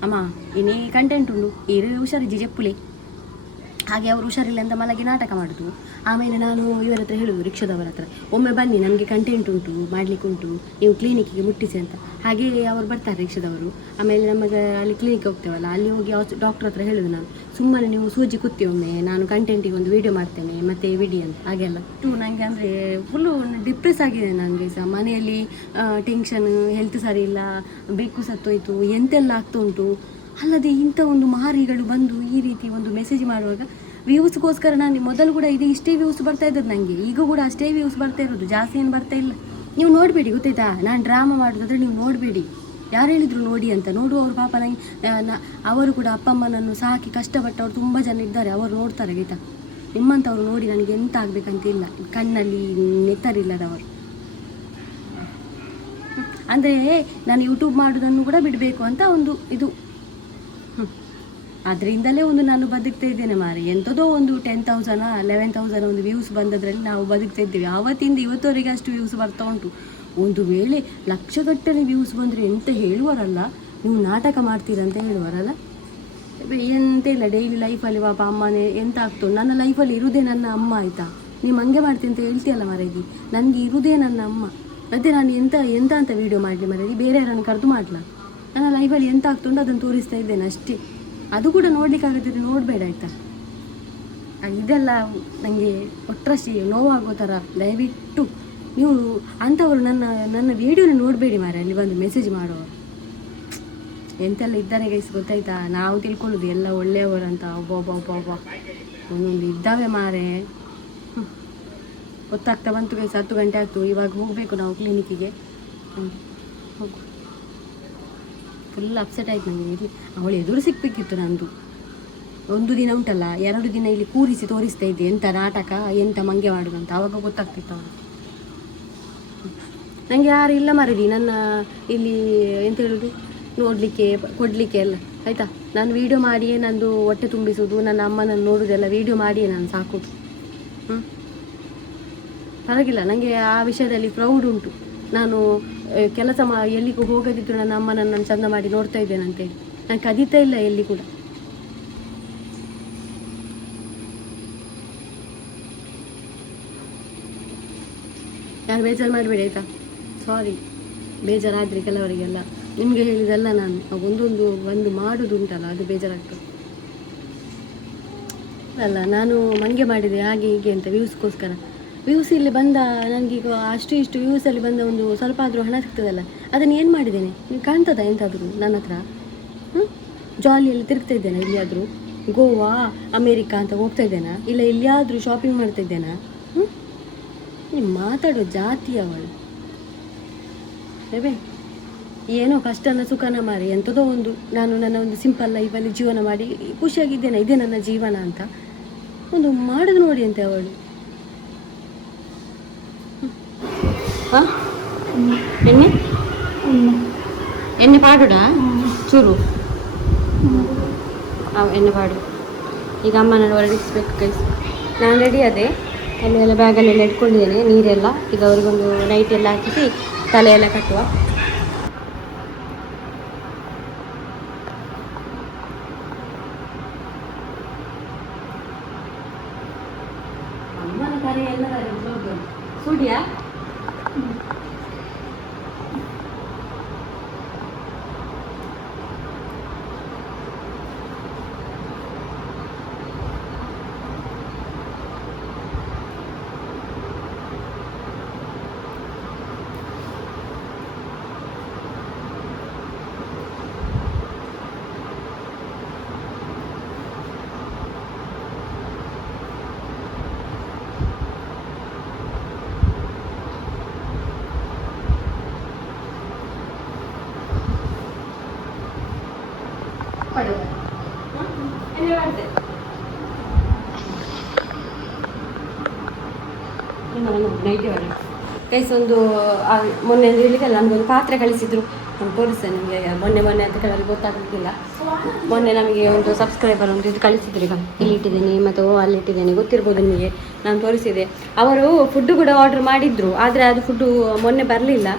ಅಮ್ಮ ಇನ್ನೇ ಕಂಟೆಂಟ್ ಉಂಟು, ಹುಷಾರಿಜ್ಜಿ ಜಪ್ಪುಲಿ. ಹಾಗೆ ಅವರು ಹುಷಾರಿಲ್ಲ ಅಂತ ಮಲಗಿ ನಾಟಕ ಮಾಡೋದು. ಆಮೇಲೆ ನಾನು ಇವರ ಹತ್ರ ಹೇಳೋದು, ರಿಕ್ಷಾದವರ ಹತ್ರ, ಒಮ್ಮೆ ಬನ್ನಿ ನಮಗೆ ಕಂಟೆಂಟ್ ಉಂಟು, ಮಾಡಲಿಕ್ಕೆ ಉಂಟು, ನೀವು ಕ್ಲಿನಿಕ್ಕಿಗೆ ಮುಟ್ಟಿಸಿ ಅಂತ. ಹಾಗೆ ಅವರು ಬರ್ತಾರೆ ರಿಕ್ಷಾದವರು. ಆಮೇಲೆ ನಮಗೆ ಅಲ್ಲಿ ಕ್ಲಿನಿಕ್ ಹೋಗ್ತೇವಲ್ಲ, ಅಲ್ಲಿ ಹೋಗಿ ಡಾಕ್ಟ್ರ್ ಹತ್ರ ಹೇಳೋದು ನಾನು, ಸುಮ್ಮನೆ ನೀವು ಸೂಜಿ ಕುತ್ತಿ ಒಮ್ಮೆ, ನಾನು ಕಂಟೆಂಟಿಗೆ ಒಂದು ವೀಡಿಯೋ ಮಾಡ್ತೇನೆ ಮತ್ತೆ ವಿಡಿ ಅಂತ. ಹಾಗೆಲ್ಲ ನನಗೆ ಅಂದರೆ ಫುಲ್ಲು ಡಿಪ್ರೆಸ್ ಆಗಿದೆ ನನಗೆ ಸಹ. ಮನೆಯಲ್ಲಿ ಟೆನ್ಷನ್, ಹೆಲ್ತ್ ಸರಿ ಇಲ್ಲ, ಬೆಕ್ಕು ಸತ್ತೋಯ್ತು, ಎಂತೆಲ್ಲ ಆಗ್ತಾ ಉಂಟು. ಅಲ್ಲದೆ ಇಂಥ ಒಂದು ಮಾರಿಗಳು ಬಂದು ಈ ರೀತಿ ಒಂದು ಮೆಸೇಜ್ ಮಾಡುವಾಗ ವ್ಯೂಸ್ಗೋಸ್ಕರ ನಾನು ಮೊದಲು ಕೂಡ ಇಷ್ಟೇ ವ್ಯೂಸ್ ಬರ್ತಾ ಇದ್ದದ್ದು ನನಗೆ, ಈಗ ಕೂಡ ಅಷ್ಟೇ ವ್ಯೂಸ್ ಬರ್ತಾ ಇರೋದು, ಜಾಸ್ತಿ ಏನು ಬರ್ತಾ ಇಲ್ಲ. ನೀವು ನೋಡಬೇಡಿ ಗೊತ್ತಾಯ್ತಾ, ನಾನು ಡ್ರಾಮಾ ಮಾಡೋದಾದ್ರೆ ನೀವು ನೋಡಬೇಡಿ. ಯಾರು ಹೇಳಿದರು ನೋಡಿ ಅಂತ, ನೋಡುವವರು ಪಾಪ ನಂಗೆ ಅವರು ಕೂಡ ಅಪ್ಪ ಅಮ್ಮನನ್ನು ಸಾಕಿ ಕಷ್ಟಪಟ್ಟವರು ತುಂಬ ಜನ ಇದ್ದಾರೆ, ಅವರು ನೋಡ್ತಾರೆ ಆಯಿತಾ. ನಿಮ್ಮಂಥವ್ರು ನೋಡಿ ನನಗೆ ಎಂತ ಆಗಬೇಕಂತಿಲ್ಲ, ಕಣ್ಣಲ್ಲಿ ನೆತ್ತರಿಲ್ಲದವರು. ಅಂದರೆ ನಾನು ಯೂಟ್ಯೂಬ್ ಮಾಡೋದನ್ನು ಕೂಡ ಬಿಡಬೇಕು ಅಂತ ಒಂದು ಇದು, ಅದರಿಂದಲೇ ಒಂದು ನಾನು ಬದುಕ್ತಾ ಇದ್ದೇನೆ ಮಾರಿ. ಎಂಥದೋ ಒಂದು 10,000 11,000 ಒಂದು ವ್ಯೂಸ್ ಬಂದದ್ರಲ್ಲಿ ನಾವು ಬದುಕ್ತಾ ಇದ್ದೇವೆ. ಆವತ್ತಿಂದ ಇವತ್ತವರೆಗೆ ಅಷ್ಟು ವ್ಯೂಸ್ ಬರ್ತಾ ಉಂಟು. ಒಂದು ವೇಳೆ ಲಕ್ಷಗಟ್ಟಲೆ ವ್ಯೂಸ್ ಬಂದರೆ ಎಂತ ಹೇಳುವರಲ್ಲ, ನೀವು ನಾಟಕ ಮಾಡ್ತೀರಂತ ಹೇಳುವರಲ್ಲ. ಎಂತ ಇಲ್ಲ, ಡೈಲಿ ಲೈಫಲ್ಲಿ ಪಾಪ ಅಮ್ಮನೇ ಎಂತ ಆಗ್ತದೆ. ನನ್ನ ಲೈಫಲ್ಲಿ ಇರುವುದೇ ನನ್ನ ಅಮ್ಮ ಆಯಿತಾ. ನೀವು ಹಂಗೆ ಮಾಡ್ತೀನಿ ಅಂತ ಹೇಳ್ತೀಯಲ್ಲ ಮರಗಿ, ನನಗೆ ಇರುವುದೇ ನನ್ನ ಅಮ್ಮ. ಮತ್ತು ನಾನು ಎಂತ ಅಂತ ವೀಡಿಯೋ ಮಾಡಲಿ ಮರಗಿ, ಬೇರೆ ಯಾರನ್ನು ಕರೆದು ಮಾಡಲ. ನನ್ನ ಲೈಫಲ್ಲಿ ಎಂತ ಆಗ್ತುಂಟು ಅದನ್ನು ತೋರಿಸ್ತಾ ಇದ್ದೇನೆ ಅಷ್ಟೇ. ಅದು ಕೂಡ ನೋಡಲಿಕ್ಕಾಗತ್ತಿದ್ರೆ ನೋಡಬೇಡ ಆಯಿತಾ. ಇದೆಲ್ಲ ನನಗೆ ಒಟ್ಟರಷ್ಟು ನೋವಾಗೋ ಥರ. ದಯವಿಟ್ಟು ನೀವು ಅಂಥವರು ನನ್ನ ವೀಡಿಯೋನ ನೋಡಬೇಡಿ ಮಾರೆ. ಅಲ್ಲಿ ಬಂದು ಮೆಸೇಜ್ ಮಾಡೋರು ಎಂತೆಲ್ಲ ಇದ್ದಾನೆ ಗೈಸ್ ಗೊತ್ತಾಯ್ತಾ. ನಾವು ತಿಳ್ಕೊಳ್ಳೋದು ಎಲ್ಲ ಒಳ್ಳೆಯವರು ಅಂತ. ಒಬ್ಬೊಬ್ಬ ಒಂದೊಂದು ಇದ್ದಾವೆ ಮಾರೆ. ಗೊತ್ತಾಗ್ತಾ ಬಂತು ಗೈಸ್, 10 ಗಂಟೆ ಆಗ್ತು. ಇವಾಗ ಹೋಗಬೇಕು ನಾವು ಕ್ಲಿನಿಕ್ಕಿಗೆ. ಹೋಗು. ಫುಲ್ ಅಪ್ಸೆಟ್ ಆಯ್ತು ನನಗೆ. ಇಲ್ಲಿ ಅವಳು ಎದುರು ಸಿಕ್ಕಬೇಕಿತ್ತು ನಂದು. ಒಂದು ದಿನ ಉಂಟಲ್ಲ, 2 ದಿನ ಇಲ್ಲಿ ಕೂರಿಸಿ ತೋರಿಸ್ತಾ ಇದ್ದೆ ಎಂಥ ನಾಟಕ, ಎಂಥ ಮಂಗೆ ಮಾಡೋದು ಅಂತ. ಆವಾಗ ಗೊತ್ತಾಗ್ತಿತ್ತು ಅವಳು. ನನಗೆ ಯಾರು ಇಲ್ಲ ಮರದಿ ನನ್ನ ಇಲ್ಲಿ ಎಂತ ಹೇಳೋದು, ನೋಡಲಿಕ್ಕೆ ಕೊಡಲಿಕ್ಕೆ ಎಲ್ಲ ಆಯಿತಾ. ನಾನು ವೀಡಿಯೋ ಮಾಡಿಯೇ ನಂದು ಹೊಟ್ಟೆ ತುಂಬಿಸೋದು, ನನ್ನ ಅಮ್ಮನನ್ನು ನೋಡೋದೆಲ್ಲ ವೀಡಿಯೋ ಮಾಡಿಯೇ ನಾನು ಸಾಕೋದು. ಪರವಾಗಿಲ್ಲ, ನನಗೆ ಆ ವಿಷಯದಲ್ಲಿ ಪ್ರೌಡ್ ಉಂಟು. ನಾನು ಕೆಲಸ ಎಲ್ಲಿಗೂ ಹೋಗದಿದ್ರು ನನ್ನ ಅಮ್ಮನನ್ನು ನಾನು ಚಂದ ಮಾಡಿ ನೋಡ್ತಾ ಇದ್ದೇನಂತೇಳಿ ನಾನು ಕದೀತಾ ಇಲ್ಲ ಎಲ್ಲಿ ಕೂಡ. ಯಾರು ಬೇಜಾರು ಮಾಡಬೇಡಿ ಆಯಿತಾ. ಸಾರಿ, ಬೇಜಾರಾದರೆ ಕೆಲವರಿಗೆಲ್ಲ. ನಿಮಗೆ ಹೇಳಿದಲ್ಲ ನಾನು, ಒಂದು ಮಾಡೋದುಂಟಲ್ಲ ಅದು ಬೇಜಾರಾಗ್ತದೆ ಅಲ್ಲ. ನಾನು ಮಂಗೆ ಮಾಡಿದೆ ಹಾಗೆ ಹೀಗೆ ಅಂತ ವ್ಯೂಸ್ಗೋಸ್ಕರ. ವ್ಯೂಸ್ ಇಲ್ಲಿ ಬಂದ ನನಗೀಗ ಇಷ್ಟು ವ್ಯೂಸಲ್ಲಿ ಬಂದ ಒಂದು ಸ್ವಲ್ಪ ಆದರೂ ಹಣ ಸಿಗ್ತದಲ್ಲ, ಅದನ್ನು ಏನು ಮಾಡಿದ್ದೇನೆ ನೀವು ಕಾಣ್ತದ ಎಂತಾದರೂ ನನ್ನ ಹತ್ರ? ಜಾಲಿಯಲ್ಲಿ ತಿರುಗ್ತಾ ಇದ್ದೇನೆ, ಎಲ್ಲಿಯಾದರೂ ಗೋವಾ ಅಮೇರಿಕಾ ಅಂತ ಹೋಗ್ತಾ ಇದ್ದೇನಾ, ಇಲ್ಲ ಎಲ್ಲಿಯಾದರೂ ಶಾಪಿಂಗ್ ಮಾಡ್ತಾ ಇದ್ದೇನಾ? ನೀವು ಮಾತಾಡೋ ಜಾತಿ ಅವಳು ಅದೇ. ಏನೋ ಕಷ್ಟನ ಸುಖನ ಮಾರಿ ಎಂಥದೋ ಒಂದು ನಾನು ನನ್ನ ಒಂದು ಸಿಂಪಲ್ ಲೈಫಲ್ಲಿ ಜೀವನ ಮಾಡಿ ಖುಷಿಯಾಗಿದ್ದೇನೆ, ಇದೇ ನನ್ನ ಜೀವನ ಅಂತ ಒಂದು ಮಾಡೋದು ನೋಡಿ ಅಂತೆ ಅವಳು. ಹಾಂ, ಎಣ್ಣೆ ಪಾಡುಡ ಚೂರು ಎಣ್ಣೆ ಪಾಡು. ಈಗ ಅಮ್ಮನನ್ನು ಹೊರಡಿಸ್ಬೇಕು ಕೈಸ್. ನಾನು ರೆಡಿ ಅದೇ, ಅಲ್ಲೆಲ್ಲ ಬ್ಯಾಗಲ್ಲೆಲ್ಲ ಇಟ್ಕೊಂಡಿದ್ದೇನೆ ನೀರೆಲ್ಲ. ಈಗ ಅವ್ರಿಗೊಂದು ನೈಟ್ ಎಲ್ಲ ಹಾಕಿಸಿ ತಲೆಯೆಲ್ಲ ಕಟ್ಟುವ. ಅಮ್ಮನ ಕರೆ ಎಲ್ಲ ಸುಡಿಯಾ ಗೈಸ್. ಒಂದು ಮೊನ್ನೆ ಒಂದು ಹೇಳಿದಲ್ಲ, ನಮಗೊಂದು ಪಾತ್ರೆ ಕಳಿಸಿದ್ರು, ನಾನು ತೋರಿಸ್ತೇನೆ ನಿಮಗೆ. ಮೊನ್ನೆ ಅಂತ ಕೆಲವರಿಗೆ ಗೊತ್ತಾಗಲಿಕ್ಕಿಲ್ಲ. ಮೊನ್ನೆ ನಮಗೆ ಒಂದು ಸಬ್ಸ್ಕ್ರೈಬರ್ ಒಂದು ಇದು ಕಳಿಸಿದ್ರು. ಈಗ ಇಲ್ಲಿಟ್ಟಿದ್ದೇನೆ ಮತ್ತು ಅಲ್ಲಿಟ್ಟಿದ್ದೇನೆ, ಗೊತ್ತಿರ್ಬೋದು ನಿಮಗೆ, ನಾನು ತೋರಿಸಿದೆ. ಅವರು ಫುಡ್ಡು ಕೂಡ ಆರ್ಡ್ರ್ ಮಾಡಿದ್ರು, ಆದರೆ ಅದು ಫುಡ್ಡು ಮೊನ್ನೆ ಬರಲಿಲ್ಲ.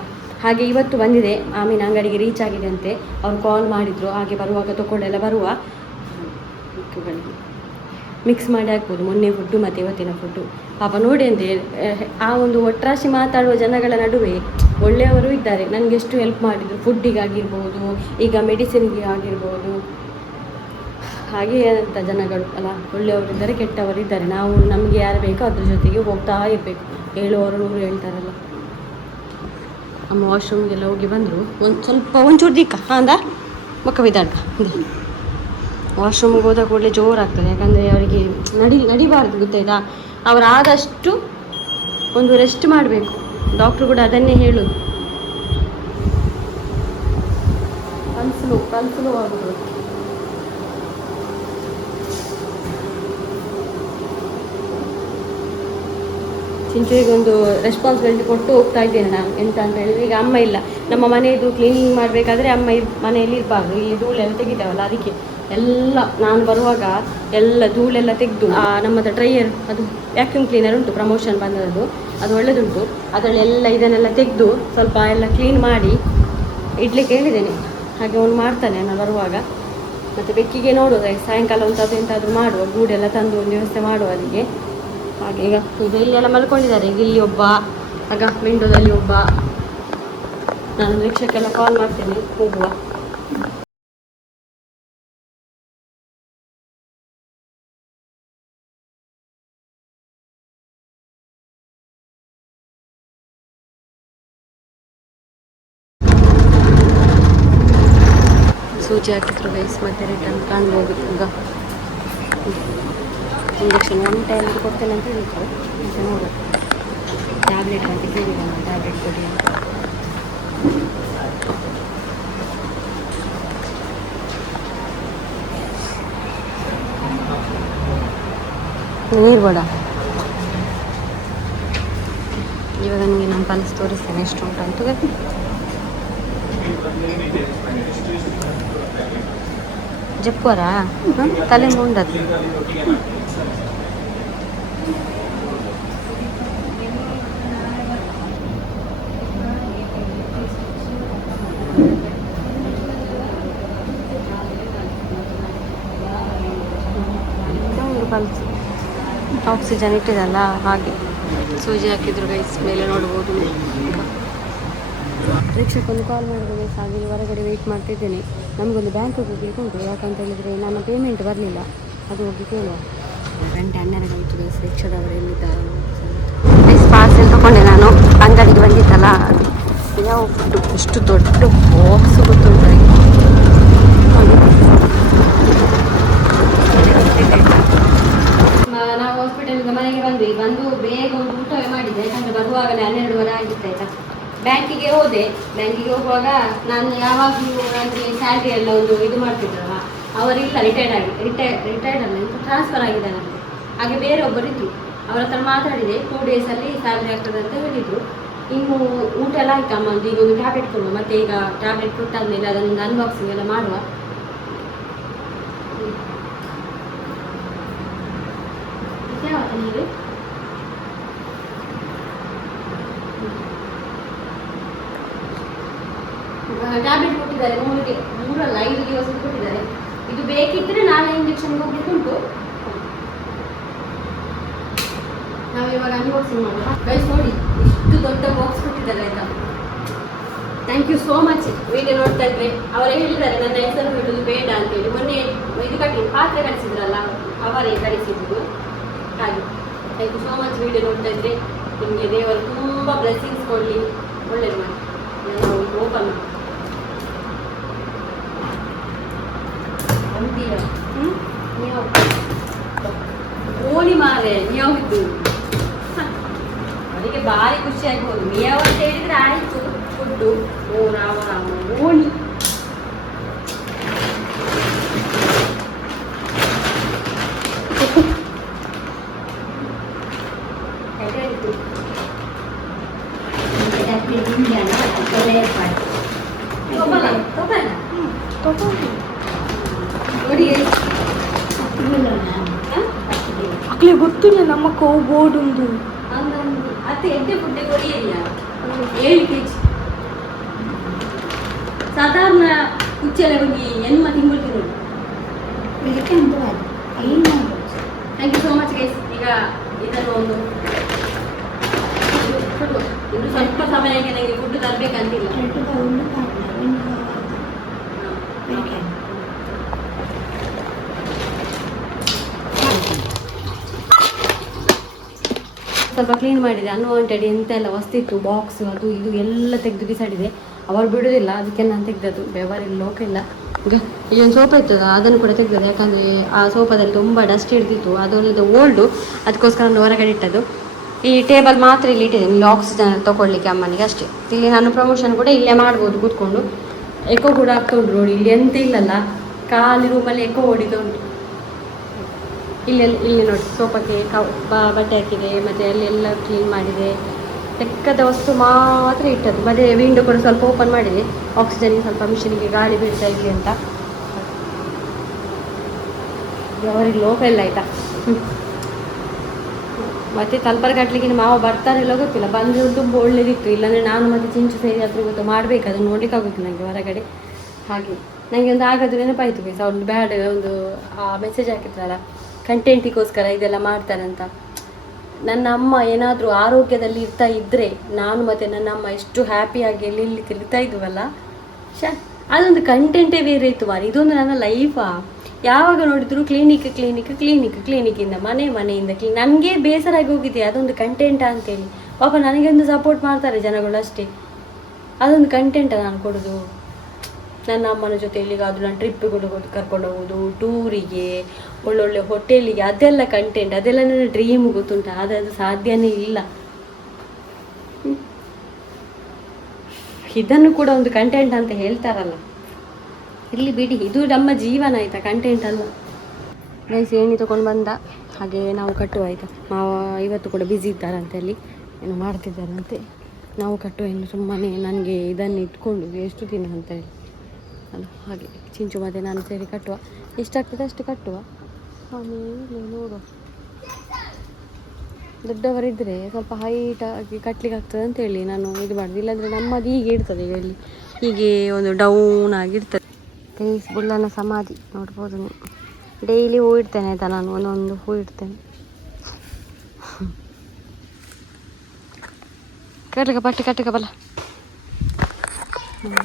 ಹಾಗೆ ಇವತ್ತು ಬಂದಿದೆ, ಆಮೀನ ಅಂಗಡಿಗೆ ರೀಚ್ ಆಗಿದೆ ಅಂತೆ. ಅವ್ರು ಕಾಲ್ ಮಾಡಿದರು, ಹಾಗೆ ಬರುವಾಗ ತಗೊಂಡೆಲ್ಲ ಬರುವ ಮಿಕ್ಸ್ ಮಾಡಿ ಹಾಕ್ಬೋದು, ಮೊನ್ನೆ ಫುಡ್ಡು ಮತ್ತು ಇವತ್ತಿನ ಫುಡ್ಡು. ಪಾಪ ನೋಡಿ ಅಂತೆ, ಆ ಒಂದು ಒಟ್ರಾಶಿ ಮಾತಾಡುವ ಜನಗಳ ನಡುವೆ ಒಳ್ಳೆಯವರು ಇದ್ದಾರೆ. ನನಗೆ ಎಷ್ಟು ಹೆಲ್ಪ್ ಮಾಡಿದರು, ಫುಡ್ಡಿಗಾಗಿರ್ಬೋದು, ಈಗ ಮೆಡಿಸಿನ್ಗೆ ಆಗಿರ್ಬೋದು. ಹಾಗೆ ಅಂತ ಜನಗಳು ಅಲ್ಲ, ಒಳ್ಳೆಯವರಿದ್ದಾರೆ ಕೆಟ್ಟವರಿದ್ದಾರೆ. ನಾವು ನಮಗೆ ಯಾರು ಬೇಕೋ ಅದ್ರ ಜೊತೆಗೆ ಹೋಗ್ತಾ ಇರಬೇಕು. 700 ಹೇಳ್ತಾರಲ್ಲ. ಅಮ್ಮ ವಾಶ್ರೂಮ್ಗೆಲ್ಲ ಹೋಗಿ ಬಂದರು. ಒಂಚೂರು ದಿಕ್ಕ ಅಂದ ಮಕ್ಕ ಬಿದ್ದಾಡ. ವಾಶ್ರೂಮಿಗೆ ಹೋದ ಕೂಡಲೇ ಜೋರಾಗ್ತದೆ, ಯಾಕಂದರೆ ಅವರಿಗೆ ನಡಿಬಾರ್ದು ಗೊತ್ತಾಯ್ತಾ. ಅವರಾದಷ್ಟು ಒಂದು ರೆಸ್ಟ್ ಮಾಡಬೇಕು. ಡಾಕ್ಟ್ರು ಕೂಡ ಅದನ್ನೇ ಹೇಳೋದು. ಕನ್ಸಲು ಆಗೋದು. ಚಿಂಚುವಿಗೆ ಒಂದು ರೆಸ್ಪಾನ್ಸಿಬಿಲಿಟಿ ಕೊಟ್ಟು ಹೋಗ್ತಾ ಇದ್ದೇನೆ ನಾನು. ಎಂತ ಅಂತ ಹೇಳಿದ್ರೆ, ಈಗ ಅಮ್ಮ ಇಲ್ಲ, ನಮ್ಮ ಮನೆಯದು ಕ್ಲೀನಿಂಗ್ ಮಾಡಬೇಕಾದ್ರೆ ಅಮ್ಮ ಮನೆಯಲ್ಲಿ ಇರಬಾರ್ದು. ಇಲ್ಲಿ ಧೂಳೆಲ್ಲ ತೆಗಿತಾವಲ್ಲ, ಅದಕ್ಕೆ ಎಲ್ಲ ನಾನು ಬರುವಾಗ ಎಲ್ಲ ಧೂಳೆಲ್ಲ ತೆಗೆದು ನಮ್ಮದು ಡ್ರೈಯರ್, ಅದು ವ್ಯಾಕ್ಯೂಮ್ ಕ್ಲೀನರ್ ಉಂಟು, ಪ್ರಮೋಷನ್ ಬಂದದ್ದು, ಅದು ಒಳ್ಳೆದುಂಟು. ಅದರಲ್ಲೆಲ್ಲ ಇದನ್ನೆಲ್ಲ ತೆಗೆದು ಸ್ವಲ್ಪ ಎಲ್ಲ ಕ್ಲೀನ್ ಮಾಡಿ ಇಡ್ಲಿಕ್ಕೆ ಹೇಳಿದ್ದೇನೆ. ಹಾಗೆ ಅವನು ಮಾಡ್ತಾನೆ ನಾನು ಬರುವಾಗ. ಮತ್ತು ಬೆಕ್ಕಿಗೆ ನೋಡುವ ಸಾಯಂಕಾಲ ಒಂದು ಎಂತಾದರೂ ಮಾಡುವ, ಗೂಡೆಲ್ಲ ತಂದು ಒಂದು ವ್ಯವಸ್ಥೆ ಮಾಡುವ ಅದಕ್ಕೆ. ಹಾಗೆ ಈಗ ಇಲ್ಲೆಲ್ಲ ಮಲ್ಕೊಂಡಿದ್ದಾರೆ. ಈಗ ಇಲ್ಲಿ ಒಬ್ಬ, ಆಗ ವಿಂಡೋದಲ್ಲಿ ಒಬ್ಬ. ನಾನು ರಿಕ್ಷಕ್ಕೆಲ್ಲ ಕಾಲ್ ಮಾಡ್ತೇನೆ, ಹೋಗುವ. ಸೂಜಿ ಹಾಕಿದ್ರು ಗೈಸ್, ಮತ್ತೆ ರಿಟರ್ನ್ ಕಾಣ್ಬೋದು. ಈಗ ಇಂಜೆಕ್ಷನ್ 1 ಟೈಮ್ ಕೊಡ್ತೇನೆ ಅಂತ ಹೇಳಿದ್ರು. ಮತ್ತೆ ನೋಡು, ಟ್ಯಾಬ್ಲೆಟ್ ಅಂತ ಕೇಳಿದ, ಟ್ಯಾಬ್ಲೆಟ್ ಕೊಡಿ ಅಂತ. ನೀರು ಬೇಡ. ಇವಾಗ ನನಗೆ ನಮ್ಮ ಪಲ್ಸ್ ತೋರಿಸ್ತೇನೆ ಎಷ್ಟು ಉಂಟು ಅಂತ. ಜಪ್ಪುವರಾ ತಲೆ ಮುಂಡದು. ಪಲ್ಸ್ ಆಕ್ಸಿಜನ್ ಇಟ್ಟಿದಲ್ಲ ಹಾಗೆ. ಸೂಜಿ ಹಾಕಿದ್ರು ಗೈಸ್, ಮೇಲೆ ನೋಡ್ಬೋದು. ರಿಕ್ಷಕ್ಕೊಂದು ಕಾಲ್ ಮಾಡಿದ್ರು ಗೈಸ್, ಹಾಗೆ ಹೊರಗಡೆ ವೆಯ್ಟ್ ಮಾಡ್ತಿದ್ದೇನೆ. ನಮಗೊಂದು ಬ್ಯಾಂಕಿಗೆ ಹೋಗ್ಲಿಕ್ಕೆ ಉಂಟು, ಯಾಕಂತ ಹೇಳಿದರೆ ನನ್ನ ಪೇಮೆಂಟ್ ಬರಲಿಲ್ಲ, ಅದು ಹೋಗಿ ಕೇಳುವ. 12:30 ಆಯಿತು ಗೈಸ್. ರಿಕ್ಷಾದವರು ಎಲ್ಲಿದ್ದಾರೆ ಗೈಸ್? ಪಾರ್ಸೆಲ್ ತೊಗೊಂಡೆ ನಾನು, ಅಂಗಡಿಗೆ ಬಂದಿತ್ತಲ್ಲ. ಯಾವ ಫುಡ್ಡು, ಎಷ್ಟು ದೊಡ್ಡ ಬಾಕ್ಸ್ ಗೊತ್ತುಂಟು. ನಾವು ಹಾಸ್ಪಿಟಲಿಂದ ಮನೆಗೆ ಬಂದು ಬೇಗ ಒಂದು ಊಟವೇ ಮಾಡಿದ್ದೆ, ಯಾಕಂದರೆ ಬರುವಾಗಲೇ 12:30 ಆಗಿತ್ತು ಆಯಿತಾ. ಬ್ಯಾಂಕಿಗೆ ಹೋದೆ. ಬ್ಯಾಂಕಿಗೆ ಹೋಗುವಾಗ ನಾನು ಯಾವಾಗಲೂ ಅಂದರೆ ಸ್ಯಾಲ್ರಿ ಎಲ್ಲ ಒಂದು ಇದು ಮಾಡ್ತಿದ್ರಲ್ಲ, ಅವರಿಲ್ಲ, ರಿಟೈರ್ಡ್ ಅಲ್ಲ, ಟ್ರಾನ್ಸ್ಫರ್ ಆಗಿದೆ ನನಗೆ. ಹಾಗೆ ಬೇರೆ ಒಬ್ಬರಿದ್ದರು, ಅವರ ಹತ್ರ ಮಾತಾಡಿದೆ. 2 ಡೇಸಲ್ಲಿ ಸ್ಯಾಲ್ರಿ ಆಗ್ತದೆ ಅಂತ ಹೇಳಿದರು. ಇನ್ನು ಊಟ ಎಲ್ಲ ಆಯ್ತು ಅಮ್ಮ, ಈಗ ಒಂದು ಟ್ಯಾಬ್ಲೆಟ್ ಕೊಡುವ, ಮತ್ತು ಈಗ ಟ್ಯಾಬ್ಲೆಟ್ ಕೊಟ್ಟಾದ್ಮೇಲೆ ಅದನ್ನು ಅನ್ಬಾಕ್ಸಿಂಗ್ ಎಲ್ಲ ಮಾಡುವ. ನೀರು ಟ್ಯಾಬ್ಲೆಟ್ ಕೊಟ್ಟಿದ್ದಾರೆ, 5 ದಿವಸ ಕೊಟ್ಟಿದ್ದಾರೆ. ಇದು ಬೇಕಿದ್ರೆ ನಾಳೆ ಇಂಜೆಕ್ಷನ್ಗೆ ಹೋಗ್ಲಿಕ್ಕೆ ಉಂಟು. ನಾವು ಇವಾಗ ಅನ್ಬಾಕ್ಸಿಂಗ್ ಮಾಡುವ ಗೈಸ್. ನೋಡಿ ಇಷ್ಟು ದೊಡ್ಡ ಬಾಕ್ಸ್ ಕೊಟ್ಟಿದ್ದಾರೆ ಆಯ್ತಾ. Thank you so much. Video ನೋಡ್ತಾ ಇದ್ರೆ ಅವರೇ ಹೇಳಿದ್ದಾರೆ ನನ್ನ ಹೆಸರು ಬಿಡೋದು ಬೇಡ ಅಂತೇಳಿ. ಮೊನ್ನೆ ಇದು ಪಾತ್ರೆ ಕಳಿಸಿದ್ರಲ್ಲ, ಅವರೇ ಕಳಿಸಿದ್ದು. ಹಾಗೆ thank you so much. Video ನೋಡ್ತಾ ಇದ್ರೆ ನಿಮಗೆ ದೇವರು ತುಂಬ ಬ್ಲೆಸ್ಸಿಂಗ್ಸ್ ಕೊಡಲಿ, ಒಳ್ಳೇದು ಮಾಡಿ. ಓಪನ್ ಓಣಿ ಮಾರೆ ಯಾವುದು ಅದಕ್ಕೆ ಭಾರಿ ಖುಷಿ ಆಗ್ಬೋದು. ಮೇವು ಅಂತ ಹೇಳಿದ್ರೆ ಆಯಿತು ಫುಡ್ಡು. ಓ ರಾಮ ಓಣಿ. ಮಕ್ಕಳಿಗೆ ಗೊತ್ತಿಲ್ಲ ನಮ್ಮ ಕೌ ಬೋರ್ಡ್ ಉಂಟು. ಅತ್ತೆ ಎಡ್ಡೆ ಪುಟ್ಟೆ ಕೊಡಿಯಲ್ಲ 7 kg ಸಾಧಾರಣ ಕುಚ್ಚೆಲ್ಲ ಹೋಗಿ ಎನ್ಮ ತಿಂಗಳು ತಿನ್ನೋದು. Thank you so much guys. ಈಗ ಇದನ್ನು ಒಂದು ಇನ್ನು ಸ್ವಲ್ಪ ಸಮಯಕ್ಕೆ ನನಗೆ ಫುಡ್ ತರಬೇಕಂತಿಲ್ಲ. ಸ್ವಲ್ಪ ಕ್ಲೀನ್ ಮಾಡಿದೆ. ಅನ್ವಾಂಟೆಡ್ ಎಂತೆಲ್ಲ ವಸ್ತಿತ್ತು, ಬಾಕ್ಸ್ ಅದು ಇದು ಎಲ್ಲ ತೆಗೆದು ಬಿಸಾಡಿದೆ. ಅವರು ಬಿಡೋದಿಲ್ಲ, ಅದಕ್ಕೆ ನಾನು ತೆಗೆದದ್ದು. ಬೆವರಿಲ್ಲ, ಲೋಕ ಇಲ್ಲ. ಈಗ ಒಂದು ಸೋಫಾ ಇರ್ತದ, ಅದನ್ನು ಕೂಡ ತೆಗೆದದ್ದು. ಯಾಕಂದರೆ ಆ ಸೋಫಾದಲ್ಲಿ ತುಂಬ ಡಸ್ಟ್ ಹಿಡಿದಿತ್ತು. ಅದೊಂದು ಓಲ್ಡು, ಅದಕ್ಕೋಸ್ಕರ ನಾನು ಹೊರಗಡೆ ಇಟ್ಟದ್ದು. ಈ ಟೇಬಲ್ ಮಾತ್ರ ಇಲ್ಲಿ ಇಟ್ಟಿದ್ದೀನಿ, ಇಲ್ಲಿ ಆಕ್ಸಿಜನ್ ತೊಗೊಳ್ಳಿಕ್ಕೆ ಅಮ್ಮನಿಗೆ ಅಷ್ಟೇ. ಇಲ್ಲಿ ನಾನು ಪ್ರಮೋಷನ್ ಕೂಡ ಇಲ್ಲೇ ಮಾಡ್ಬೋದು ಕೂತ್ಕೊಂಡು. ಎಕೋ ಕೂಡ ಆಗ್ತಾ ಉಂಟು ನೋಡಿ, ಇಲ್ಲಿ ಎಂತ ಇಲ್ಲಲ್ಲ, ಖಾಲಿ ರೂಮಲ್ಲಿ ಎಕೋ ಹೊಡಿತಾ ಉಂಟು. ಇಲ್ಲಿ ನೋಡಿ ಸೋಫಾಕ್ಕೆ ಬಟ್ಟೆ ಹಾಕಿದೆ, ಮತ್ತು ಅಲ್ಲಿ ಎಲ್ಲ ಕ್ಲೀನ್ ಮಾಡಿದೆ. ಲೆಕ್ಕದ ವಸ್ತು ಮಾತ್ರ ಇಟ್ಟದ್ದು. ಮತ್ತು ವಿಂಡೋ ಕೂಡ ಸ್ವಲ್ಪ ಓಪನ್ ಮಾಡಿದೆ, ಆಕ್ಸಿಜನ್ಗೆ ಸ್ವಲ್ಪ ಮಿಷಿನಿಗೆ ಗಾಳಿ ಬೀಳ್ತಾ ಇರಲಿ ಅಂತ. ಅವರಿಗೆ ಲೋಕ ಇಲ್ಲ ಆಯಿತಾ. ಮತ್ತು ತಲ್ಪರ್ ಕಟ್ಟಲಿಕ್ಕೆ ಮಾವ ಬರ್ತಾರಿಲ್ಲ ಗೊತ್ತಿಲ್ಲ, ಬಂದರೆ ತುಂಬ ಒಳ್ಳೇದಿತ್ತು. ಇಲ್ಲಾಂದರೆ ನಾನು ಮತ್ತು ಚಿಂಚು ಸೇರಿ ಅದ್ರ ಗೊತ್ತು ಮಾಡಬೇಕು, ಅದನ್ನು ನೋಡ್ಲಿಕ್ಕೆ ಆಗುತ್ತೆ ನನಗೆ ಹೊರಗಡೆ. ಹಾಗೆ ನನಗೆ ಒಂದು ಆಗೋದು ನೆನಪಾಯಿತು ಬೇಸ, ಒಂದು ಬ್ಯಾಡ್ ಒಂದು ಮೆಸೇಜ್ ಹಾಕಿದ್ರಲ್ಲ ಕಂಟೆಂಟಿಗೋಸ್ಕರ ಇದೆಲ್ಲ ಮಾಡ್ತಾರಂತ. ನನ್ನ ಅಮ್ಮ ಏನಾದರೂ ಆರೋಗ್ಯದಲ್ಲಿ ಇರ್ತಾ ಇದ್ದರೆ ನಾನು ಮತ್ತು ನನ್ನ ಅಮ್ಮ ಎಷ್ಟು ಹ್ಯಾಪಿಯಾಗಿ ಎಲ್ಲಿ ತಿರುಗ್ತಾ ಇದ್ವಲ್ಲ, ಅದೊಂದು ಕಂಟೆಂಟೇ ಬೇರೆ ಇತ್ತು ಮಾರಿ. ಇದೊಂದು ನನ್ನ ಲೈಫಾ. ಯಾವಾಗ ನೋಡಿದ್ರು ಕ್ಲಿನಿಕ್ಕಿಂದ ಮನೆಯಿಂದ ನನಗೆ ಬೇಸರ ಆಗಿ ಹೋಗಿದೆ. ಅದೊಂದು ಕಂಟೆಂಟ ಅಂತೇಳಿ ಪಾಪ ನನಗೆ ಒಂದು ಸಪೋರ್ಟ್ ಮಾಡ್ತಾರೆ ಜನಗಳು ಅಷ್ಟೇ. ಅದೊಂದು ಕಂಟೆಂಟ ನಾನು ಕೊಡೋದು. ನನ್ನ ಅಮ್ಮನ ಜೊತೆ ಎಲ್ಲಿಗಾದರೂ ನಾನು ಟ್ರಿಪ್ಪಿಗೆ ಕರ್ಕೊಂಡು ಹೋಗೋದು, ಟೂರಿಗೆ, ಒಳ್ಳೊಳ್ಳೆ ಹೋಟೆಲಿಗೆ, ಅದೆಲ್ಲ ಕಂಟೆಂಟ್. ಅದೆಲ್ಲ ನನ್ನ ಡ್ರೀಮ್ ಗೊತ್ತುಂಟ, ಆದರೆ ಅದು ಸಾಧ್ಯನೇ ಇಲ್ಲ. ಇದನ್ನು ಕೂಡ ಒಂದು ಕಂಟೆಂಟ್ ಅಂತ ಹೇಳ್ತಾರಲ್ಲ, ಇಲ್ಲಿ ಬಿಡಿ, ಇದು ನಮ್ಮ ಜೀವನ ಆಯಿತಾ, ಕಂಟೆಂಟ್ ಅಲ್ಲ. ಗೈಸ್ ಏಣಿ ತೊಗೊಂಡು ಬಂದ, ಹಾಗೆ ನಾವು ಕಟ್ಟುವ ಆಯಿತಾ. ಮಾವ ಇವತ್ತು ಕೂಡ ಬ್ಯುಸಿ ಇದ್ದಾರಂತೆ, ಏನು ಮಾಡ್ತಿದ್ದಾರಂತೆ. ನಾವು ಕಟ್ಟುವ, ಇನ್ನು ಸುಮ್ಮನೆ ನನಗೆ ಇದನ್ನು ಇಟ್ಕೊಂಡು ಎಷ್ಟು ದಿನ ಅಂತೇಳಿ ಅಲ್ಲ. ಹಾಗೆ ಚಿಂಚು ಮತ್ತು ನಾನು ಸೇರಿ ಕಟ್ಟುವ, ಎಷ್ಟಾಗ್ತದೆ ಅಷ್ಟು ಕಟ್ಟುವ. ಆಮೇಲೆ ನೋಡುವ, ದೊಡ್ಡವರಿದ್ದರೆ ಸ್ವಲ್ಪ ಹೈಟಾಗಿ ಕಟ್ಲಿಕ್ಕೆ ಆಗ್ತದೆ ಅಂತೇಳಿ ನಾನು ಇದು ಮಾಡೋದು. ಇಲ್ಲಾಂದರೆ ನಮ್ಮದು ಹೀಗೆ ಇರ್ತದೆ, ಈಗ ಇಲ್ಲಿ ಹೀಗೆ ಒಂದು ಡೌನ್ ಆಗಿರ್ತದೆ. ಗೈಸ್ ಬುಲ್ಲನ ಸಮಾಧಿ ನೋಡ್ಬೋದು ನೀವು. ಡೈಲಿ ಹೂ ಇಡ್ತೇನೆ ಆಯಿತಾ, ನಾನು ಒಂದೊಂದು ಹೂ ಇಡ್ತೇನೆ. ಕಟ್ಟಕ ಬಲ್ಲ,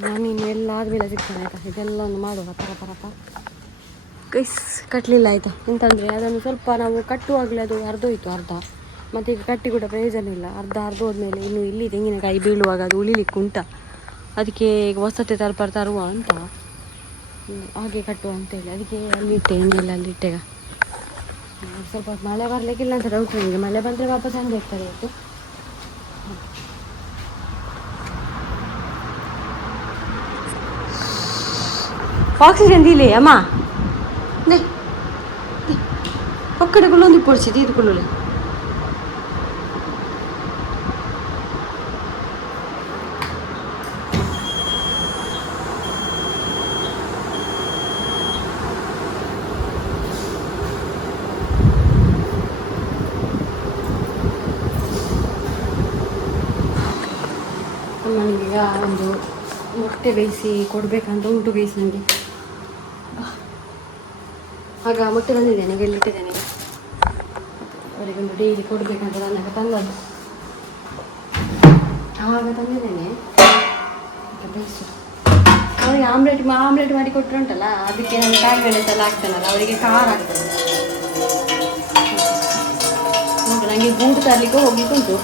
ನಾನು ಇನ್ನು ಎಲ್ಲ ಆದಮೇಲೆ ಸಿಗ್ತೇನೆ ಆಯಿತಾ. ಇದೆಲ್ಲ ಒಂದು ಮಾಡುವ ಪರಪ ಗೈಸ್. ಕಟ್ಟಲಿಲ್ಲ ಆಯಿತಾ, ಎಂತಂದರೆ ಅದನ್ನು ಸ್ವಲ್ಪ ನಾವು ಕಟ್ಟುವಾಗಲೇ ಅದು ಅರ್ಧ, ಮತ್ತು ಈಗ ಕಟ್ಟಿ ಕೂಡ ಪ್ರಯೋಜನ ಇಲ್ಲ. ಅರ್ಧ ಹೋದ್ಮೇಲೆ ಇನ್ನು ಇಲ್ಲಿ ತೆಂಗಿನಕಾಯಿ ಬೀಳುವಾಗ ಅದು ಉಳಿಲಿಕ್ಕೆ ಉಂಟ. ಅದಕ್ಕೆ ಈಗ ಹೊಸತೆ ತರುವ ಅಂತ ಹಾಗೆ ಕಟ್ಟುವ ಅಂತೇಳಿ ಅದಕ್ಕೆ ಅಲ್ಲಿಟ್ಟೆ, ಇನ್ನೆಲ್ಲ ಅಲ್ಲಿಟ್ಟೆಗ. ಸ್ವಲ್ಪ ಮಳೆ ಬರಲಿಕ್ಕಿಲ್ಲ ಅಂತ ಡೌಟ್ ನನಗೆ. ಮಳೆ ಬಂದರೆ ವಾಪಸ್ ಹಂಗೆ ಇರ್ತಾರೆ ಇವತ್ತು. ಆಕ್ಸಿಜನ್ ದಿಲಿ ಅಮ್ಮ ಒಕ್ಕಡೆಗಳು ಒಂದು ಪೊಡಿಸಿದ್ದು ಇದ್ಕೊಳ್ಳಿ. ಅಮ್ಮನಿಗೆ ಒಂದು ಮೊಟ್ಟೆ ಬೇಯಿಸಿ ಕೊಡಬೇಕಂತ ಉಂಟು ಗೈಸ್ ನನಗೆ. ಆಗ ಮೊಟ್ಟೆ ಬಂದಿದ್ದೇನೆ, ಎಲ್ಲಿಟ್ಟಿದ್ದೇನೆ, ಅವರಿಗೊಂದು ಡೈಲಿ ಕೊಡಬೇಕಂತ ನನಗೆ ತಂದದ್ದು. ಆವಾಗ ತಂದಿದ್ದೇನೆ ಬೇಯಿಸು. ಅವರಿಗೆ ಆಮ್ಲೆಟ್ ಮಾಡಿ ಕೊಟ್ಟರೆ ಉಂಟಲ್ಲ, ಅದಕ್ಕೆ ನಾನು ಕಾಯಿಮೆಣಸೆಲ್ಲ ಹಾಕ್ತೇನಲ್ಲ, ಅವರಿಗೆ ಖಾರ ಆಗ್ತದೆ. ನನಗೆ ಗೂಡು ತರಲಿಕ್ಕೆ ಹೋಗ್ಲಿಕ್ಕೆ ಉಂಟು.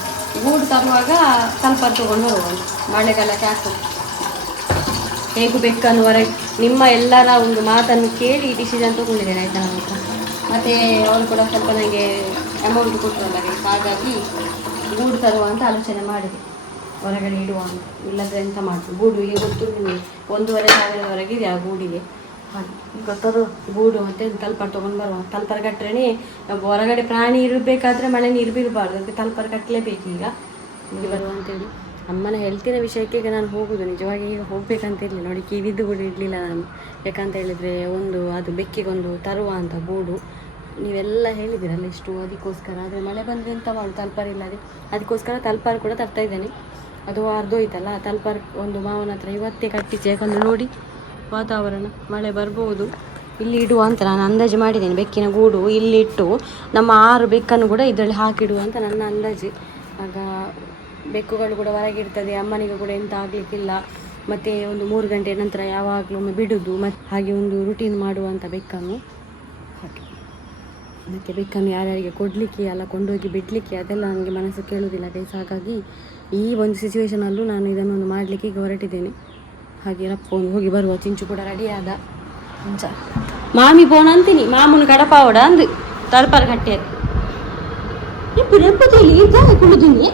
ಗೂಡು ತರುವಾಗ ಸ್ವಲ್ಪ ತೊಗೊಂಡು ಬರುವ, ಮಳೆಗಾಲಕ್ಕೆ ಆಗ್ತದೆ. ಹೇಗೂ ಬೆಕ್ಕನ್ನು ಹೊರಗೆ ನಿಮ್ಮ ಎಲ್ಲರ ಒಂದು ಮಾತನ್ನು ಕೇಳಿ ಡಿಸಿಷನ್ ತೊಗೊಂಡಿದ್ದೇನೆ ಆಯಿತಾ ಅಂತ. ಮತ್ತು ಅವರು ಕೂಡ ಸ್ವಲ್ಪ ನನಗೆ ಅಮೌಂಟ್ ಕೊಟ್ಟರಲ್ಲ, ಹಾಗಾಗಿ ಗೂಡು ತರುವ ಅಂತ ಆಲೋಚನೆ ಮಾಡಿದೆ, ಹೊರಗಡೆ ಇಡುವ ಅಂತ. ಇಲ್ಲದ್ರೆ ಎಂತ ಮಾಡ್ತೀವಿ, ಗೂಡು ಈಗ ಗೊತ್ತು ನಿಮಗೆ 1,500 ಇದೆ ಆ ಗೂಡಿಗೆ. ಹಾಗೆ ಗೊತ್ತದು ಗೂಡು ಮತ್ತು ತಲ್ಪರ್ ತೊಗೊಂಡು ಬರುವ. ತಲ್ಪರ್ ಕಟ್ಟರೆ ಹೊರಗಡೆ ಪ್ರಾಣಿ ಇರಬೇಕಾದ್ರೆ ಮಳೆ ನೀರು ಬೀಳಬಾರ್ದು, ಅದಕ್ಕೆ ತಲ್ಪರ್ ಕಟ್ಟಲೇಬೇಕು ಈಗ ಇಲ್ಲಿ ಬರುವ ಅಂತೇಳಿ. ಅಮ್ಮನ ಹೆಲ್ತಿನ ವಿಷಯಕ್ಕೆ ಈಗ ನಾನು ಹೋಗೋದು ನಿಜವಾಗಿ ಈಗ ಹೋಗ್ಬೇಕಂತಿರಲಿಲ್ಲ ನೋಡಿ, ಕಿವಿದ್ದು ಕೂಡ ಇಡಲಿಲ್ಲ ನಾನು. ಯಾಕಂತ ಹೇಳಿದರೆ ಒಂದು ಅದು ಬೆಕ್ಕಿಗೊಂದು ತರುವ ಅಂತ ಗೂಡು ನೀವೆಲ್ಲ ಹೇಳಿದ್ದೀರಲ್ಲ ಇಷ್ಟು, ಅದಕ್ಕೋಸ್ಕರ. ಆದರೆ ಮಳೆ ಬಂದರೆ ಎಂತ ಮಾಡೋದು, ತಲ್ಪರ್ ಇಲ್ಲದೆ, ಅದಕ್ಕೋಸ್ಕರ ತಲ್ಪರ್ ಕೂಡ ತರ್ತಾ ಇದ್ದೇನೆ. ಅದು ಅರ್ಧೋಯ್ತಲ್ಲ, ತಲ್ಪರ್ ಒಂದು ಮಾವನ ಹತ್ರ ಇವತ್ತೇ ಕಟ್ಟಿಸಿ. ಯಾಕಂದರೆ ನೋಡಿ ವಾತಾವರಣ ಮಳೆ ಬರ್ಬೋದು. ಇಲ್ಲಿ ಇಡುವ ಅಂತ ನಾನು ಅಂದಾಜು ಮಾಡಿದ್ದೇನೆ. ಬೆಕ್ಕಿನ ಗೂಡು ಇಲ್ಲಿಟ್ಟು ನಮ್ಮ 6 ಬೆಕ್ಕನ್ನು ಕೂಡ ಇದರಲ್ಲಿ ಹಾಕಿಡುವ ಅಂತ ನನ್ನ ಅಂದಾಜು. ಆಗ ಬೆಕ್ಕುಗಳು ಕೂಡ ಹೊರಗಿರ್ತದೆ, ಅಮ್ಮನಿಗೆ ಕೂಡ ಎಂತ ಆಗಲಿಕ್ಕಿಲ್ಲ. ಮತ್ತು ಒಂದು 3 ಗಂಟೆ ನಂತರ ಯಾವಾಗಲೂ ಒಮ್ಮೆ ಬಿಡೋದು, ಮತ್ತು ಹಾಗೆ ಒಂದು ರುಟೀನ್ ಮಾಡುವಂಥ ಬೆಕ್ಕನ್ನು ಹಾಗೆ. ಮತ್ತು ಬೆಕ್ಕನ್ನು ಯಾರ್ಯಾರಿಗೆ ಕೊಡಲಿಕ್ಕೆ ಅಲ್ಲ ಕೊಂಡೋಗಿ ಬಿಡಲಿಕ್ಕೆ ಅದೆಲ್ಲ ನನಗೆ ಮನಸ್ಸು ಕೇಳೋದಿಲ್ಲ ಗೈಸ್. ಹಾಗಾಗಿ ಈ ಒಂದು ಸಿಚುವೇಷನಲ್ಲೂ ನಾನು ಇದನ್ನೊಂದು ಮಾಡಲಿಕ್ಕೆ ಈಗ ಹೊರಟಿದ್ದೇನೆ. ಹಾಗೆ ರಪ್ಪ ಒಂದು ಹೋಗಿ ಬರುವ. ಚಿಂಚು ಕೂಡ ರೆಡಿ ಆದ. ಮಾಮಿ ಪೋನ್ ಅಂತೀನಿ, ಮಾಮೂನು ಕಡಪಾವಡ ಅಂದು ತಲ್ಪರ್ ಕಟ್ಟೆ ರೆಪ್ಪದಲ್ಲಿ ಜಾಗ ಕುಳಿದೀನಿ.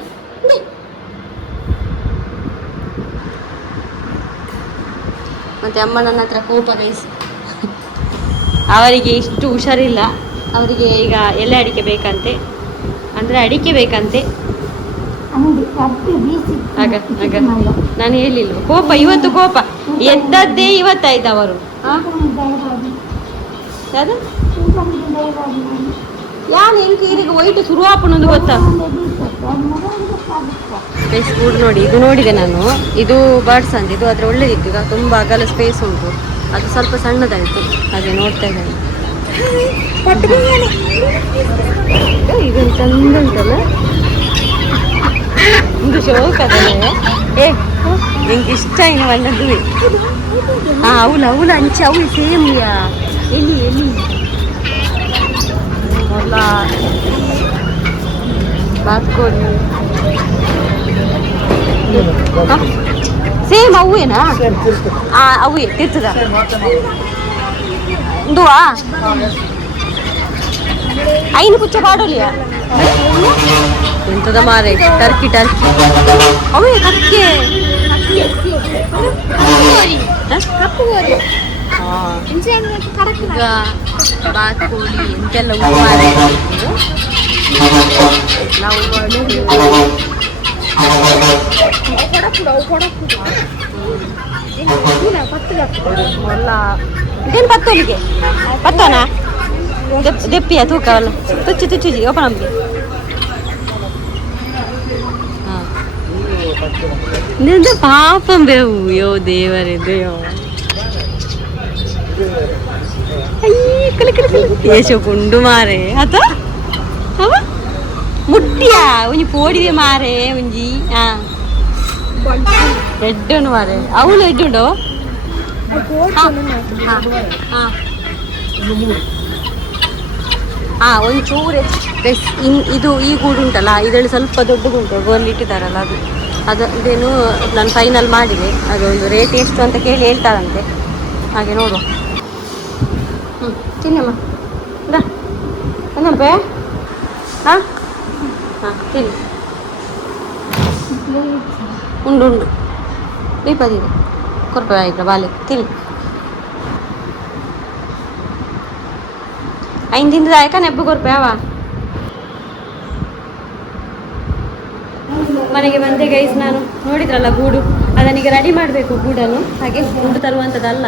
ಮತ್ತೆ ಅಮ್ಮ ನನ್ನ ಹತ್ರ ಕೋಪ ಗೈಸ್. ಅವರಿಗೆ ಇಷ್ಟು ಹುಷಾರಿಲ್ಲ, ಅವರಿಗೆ ಈಗ ಎಲೆ ಅಡಿಕೆ ಬೇಕಂತೆ, ಅಂದರೆ ಅಡಿಕೆ ಬೇಕಂತೆ. ಆಗ ಆಗ ನಾನು ಹೇಳಿಲ್ಲ ಕೋಪ, ಇವತ್ತು ಕೋಪ ಎದ್ದದ್ದೇ ಇವತ್ತಾಯ್ತು ಅವರು. ಯಾರು ಯಾರು ಹೆಂಗೆ ಈಗ ಒಯ್ಟು ಶುರು ಹಾಪಣದು ಗೊತ್ತಾ ಸ್ಕೂಲ್ ನೋಡಿ. ಇದು ನೋಡಿದೆ ನಾನು, ಇದು ಬರ್ಡ್ಸ್ ಅಂತ, ಇದು ಆದರೆ ಒಳ್ಳೇದಿತ್ತು. ಈಗ ತುಂಬ ಅಗಲ ಸ್ಪೇಸ್ ಉಂಟು, ಅದು ಸ್ವಲ್ಪ ಸಣ್ಣದಾಯಿತು, ಹಾಗೆ ನೋಡ್ತಾ ಇದ್ದೇನೆ. ಇದು ಚಂದ ಉಂಟಲ್ಲ, ಇದು ಶೋಕ ಅದಲ್ಲೇ. ನಿಂಗೆ ಇಷ್ಟ ಏನು ಒಳ್ಳದು. ಹಾಂ ಅವಳು ಅವಳು ಅಂಚೆ ಅವಳು ಸೇಮ್ ಎಲ್ಲಿ ಎಲ್ಲಿ ಅಲ್ಲ ಬಾತ್ಕೋಳಿ ಸೇಮ್ ಅವೇನಾ? ಅವೇ ತಿರ್ತದ ದುವಾ ಐನು ಪುಚ್ಚ ಪಾಡೋಲಿಯ ಎಂತದ ಮಾರೆ. ಟರ್ಕಿ ಟರ್ಕಿ ಅವೇ ಕಕ್ಕೆ ಈಗ ಬಾತ್ಕೋಳಿ ಎಂತೆಲ್ಲ ಉಂಟು ಮಾರೆ. ನಾವು ಇದೇನು ಪತ್ತೋಲಿಗೆ ಪತ್ತೋನ ದೆಪ್ಪಿಯ ತೂಕವಲ್ಲ ತುಚ್ಚು ತುಚ್ಚುಜಿ ಓಪನ್ ನಮಗೆ. ಹಾಂ ನಿಂದು ಪಾಪಂ ಬೇವು ಯೋ ದೇವರೇ ದೇವ ಏಸು ಪುಂಡು ಮಾರೆ ಆತ ಅವ ಮುಟ್ಟಿಯಾ ಒಂಜಿ ಪೋಡಿವೆ ಮಾರೆ ಒಂಜಿ. ಹಾಂ ಎಡ್ಡುಂಡು ಮಾರೆ ಅವಳು ಎಡ್ಡುಂಡು. ಹಾಂ ಒಂಚೂರು ಇದು ಈ ಗೂಡು ಉಂಟಲ್ಲ, ಇದರಲ್ಲಿ ಸ್ವಲ್ಪ ದೊಡ್ಡದುಂಟು ಗೋಲ್ ಇಟ್ಟಿದ್ದಾರಲ್ಲ, ಅದು ಇದೇನು ನಾನು ಫೈನಲ್ ಮಾಡಿದೆ. ಅದೊಂದು ರೇಟ್ ಎಷ್ಟು ಅಂತ ಕೇಳಿ ಹೇಳ್ತಾರಂತೆ, ಹಾಗೆ ನೋಡುವ. ತಿನ್ನಮ್ಮ ಅನ್ನಪ್ಪೆ. ಹಾಂ ಹಾಂ ತಿನ್ನಿ. ಉಂಡು ಉಂಡು ದೀಪದಿದೆ ಕೊರಪೆ ಆಯ್ತು ಬಾಲೆ ತಿನ್ನಿ. ಐದು ದಿನದ ಆಯ್ಕ ನೆಬ್ಬು ಕೊರಪೆ ಅವ. ಮನೆಗೆ ಬಂದೆ ಗೈಸ್, ನಾನು ನೋಡಿದ್ರಲ್ಲ ಗೂಡು, ಅದನ್ನೀಗ ರೆಡಿ ಮಾಡಬೇಕು ಗೂಡನ್ನು. ಹಾಗೆ ಗೂಡು ತರುವಂಥದ್ದಲ್ಲ,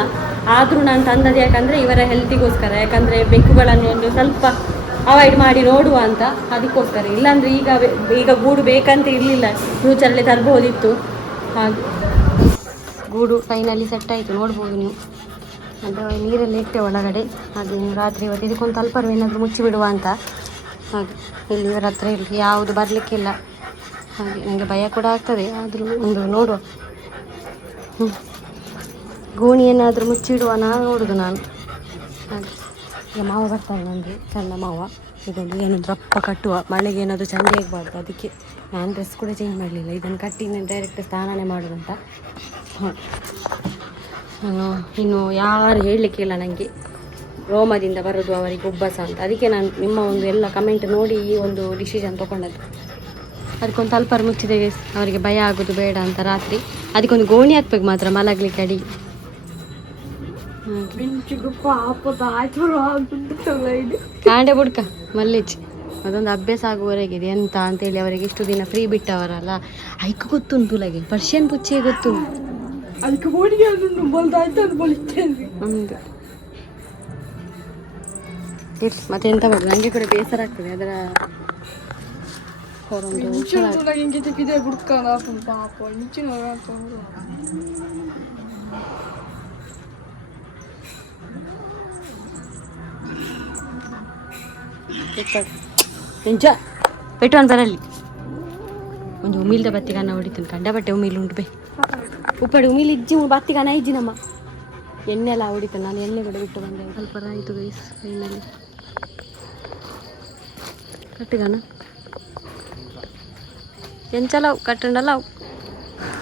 ಆದರೂ ನಾನು ತಂದದ್ದು ಯಾಕಂದರೆ ಇವರ ಹೆಲ್ತಿಗೋಸ್ಕರ, ಯಾಕಂದರೆ ಬೆಕ್ಕುಗಳನ್ನು ಒಂದು ಸ್ವಲ್ಪ ಅವಾಯ್ಡ್ ಮಾಡಿ ನೋಡುವ ಅಂತ, ಅದಕ್ಕೋಸ್ಕರ. ಇಲ್ಲಾಂದರೆ ಈಗ ಗೂಡು ಬೇಕಂತ ಇರಲಿಲ್ಲ, ಫ್ಯೂಚರಲ್ಲಿ ತರ್ಬೋದಿತ್ತು. ಹಾಗೆ ಗೂಡು ಫೈನಲಿ ಸೆಟ್ ಆಯಿತು, ನೋಡ್ಬೋದು ನೀವು. ಅದು ನೀರಲ್ಲಿ ಇಟ್ಟೆ ಒಳಗಡೆ. ಹಾಗೆ ನೀವು ರಾತ್ರಿ ಇವತ್ತು ಇದಕ್ಕೊಂದು ತಲ್ಪರು ಏನಾದರೂ ಮುಚ್ಚಿಬಿಡುವ ಅಂತ. ಹಾಗೆ ಇಲ್ಲಿ ಇವರ ಹತ್ರ ಇಲ್ಲಿ ಯಾವುದು ಬರಲಿಕ್ಕಿಲ್ಲ. ಹಾಗೆ ನನಗೆ ಭಯ ಕೂಡ ಆಗ್ತದೆ, ಆದರೂ ಒಂದು ನೋಡುವ. ಗೋಣಿ ಏನಾದರೂ ಮುಚ್ಚಿಡುವ ನೋಡುದು ನಾನು. ಹಾಗೆ ಈಗ ಮಾವ ಬರ್ತಾನೆ ನನಗೆ, ಸಣ್ಣ ಮಾವ. ಇದೊಂದು ಏನಾದರೂ ರಪ್ಪ ಕಟ್ಟುವ, ಮಳೆಗೆ ಏನಾದರೂ ಚಂಡಿ ಆಗಬಾರ್ದು, ಅದಕ್ಕೆ ನಾನು ಡ್ರೆಸ್ ಕೂಡ ಚೇಂಜ್ ಮಾಡಲಿಲ್ಲ. ಇದನ್ನು ಕಟ್ಟಿ ನಾನು ಡೈರೆಕ್ಟ್ ಸ್ನಾನನೇ ಮಾಡುವಂತ. ಹಾಂ ಇನ್ನು ಯಾರು ಹೇಳಲಿಕ್ಕಿಲ್ಲ ನನಗೆ, ರೋಮದಿಂದ ಬರೋದು ಅವರಿಗೆ ಉಬ್ಬಸ ಅಂತ. ಅದಕ್ಕೆ ನಾನು ನಿಮ್ಮ ಒಂದು ಎಲ್ಲ ಕಮೆಂಟ್ ನೋಡಿ ಈ ಒಂದು ಡಿಸಿಷನ್ ತೊಗೊಂಡದ್ದು. ಅದಕ್ಕೊಂದು ತಲ್ಪರು ಮುಚ್ಚಿದ್ದೇವೆ, ಅವರಿಗೆ ಭಯ ಆಗೋದು ಬೇಡ ಅಂತ ರಾತ್ರಿ. ಅದಕ್ಕೊಂದು ಗೋಣಿ ಹಾಕ್ಬೇಕು ಮಾತ್ರ ಮಲಗಲಿಕ್ಕೆ ಅಡಿ. ಕಾಂಡೆ ಬುಡ್ಕ ಮಲ್ಲಿಚ್ ಅದೊಂದು ಅಭ್ಯಾಸ ಆಗುವವರೆಗೆ ಇದೆ ಎಂತ ಅಂತೇಳಿ. ಅವರಿಗೆ ಇಷ್ಟು ದಿನ ಫ್ರೀ ಬಿಟ್ಟವರಲ್ಲ, ಐಕ್ ಗೊತ್ತುಂಟು ಲಗೆ ಪರ್ಷಿಯನ್ ಪುಚ್ಚೆ ಗೊತ್ತುಂಟು. ಮತ್ತೆ ಎಂತ ಮಾಡುದು, ನನಗೆ ಕೂಡ ಬೇಸರ ಆಗ್ತದೆ ಅದರ ನಿಜ ಪೆಟ್ರೋಲ್ ಬರಲಿ. ಒಂದು ಉಮಿಲ್ದ ಬತ್ತಿಗನ್ನ ಹೊಡಿತಾನೆ, ಕಂಡ ಬಟ್ಟೆ ಉಮಿಲ್ ಉಂಟು ಬೇ ಉಪ್ಪಡಿ ಉಮಿಲ್ ಇಜ್ಜಿ ಬತ್ತಿಗನ ಇಜ್ಜಿ ನಮ್ಮ ಎಣ್ಣೆಲ್ಲ ಹೊಡಿತಾನೆ. ನಾನು ಎಣ್ಣೆ ಕೂಡ ಬಿಟ್ಟು ಬಂದೆ, ಸ್ವಲ್ಪ ಆಯಿತು ಗೈಸ್. ಫೈನಲ್ಲಿ ಕಟ್ಟಿಗನ ಎಂಚಲ ಕಟ್ಟಂಡಲ್ಲ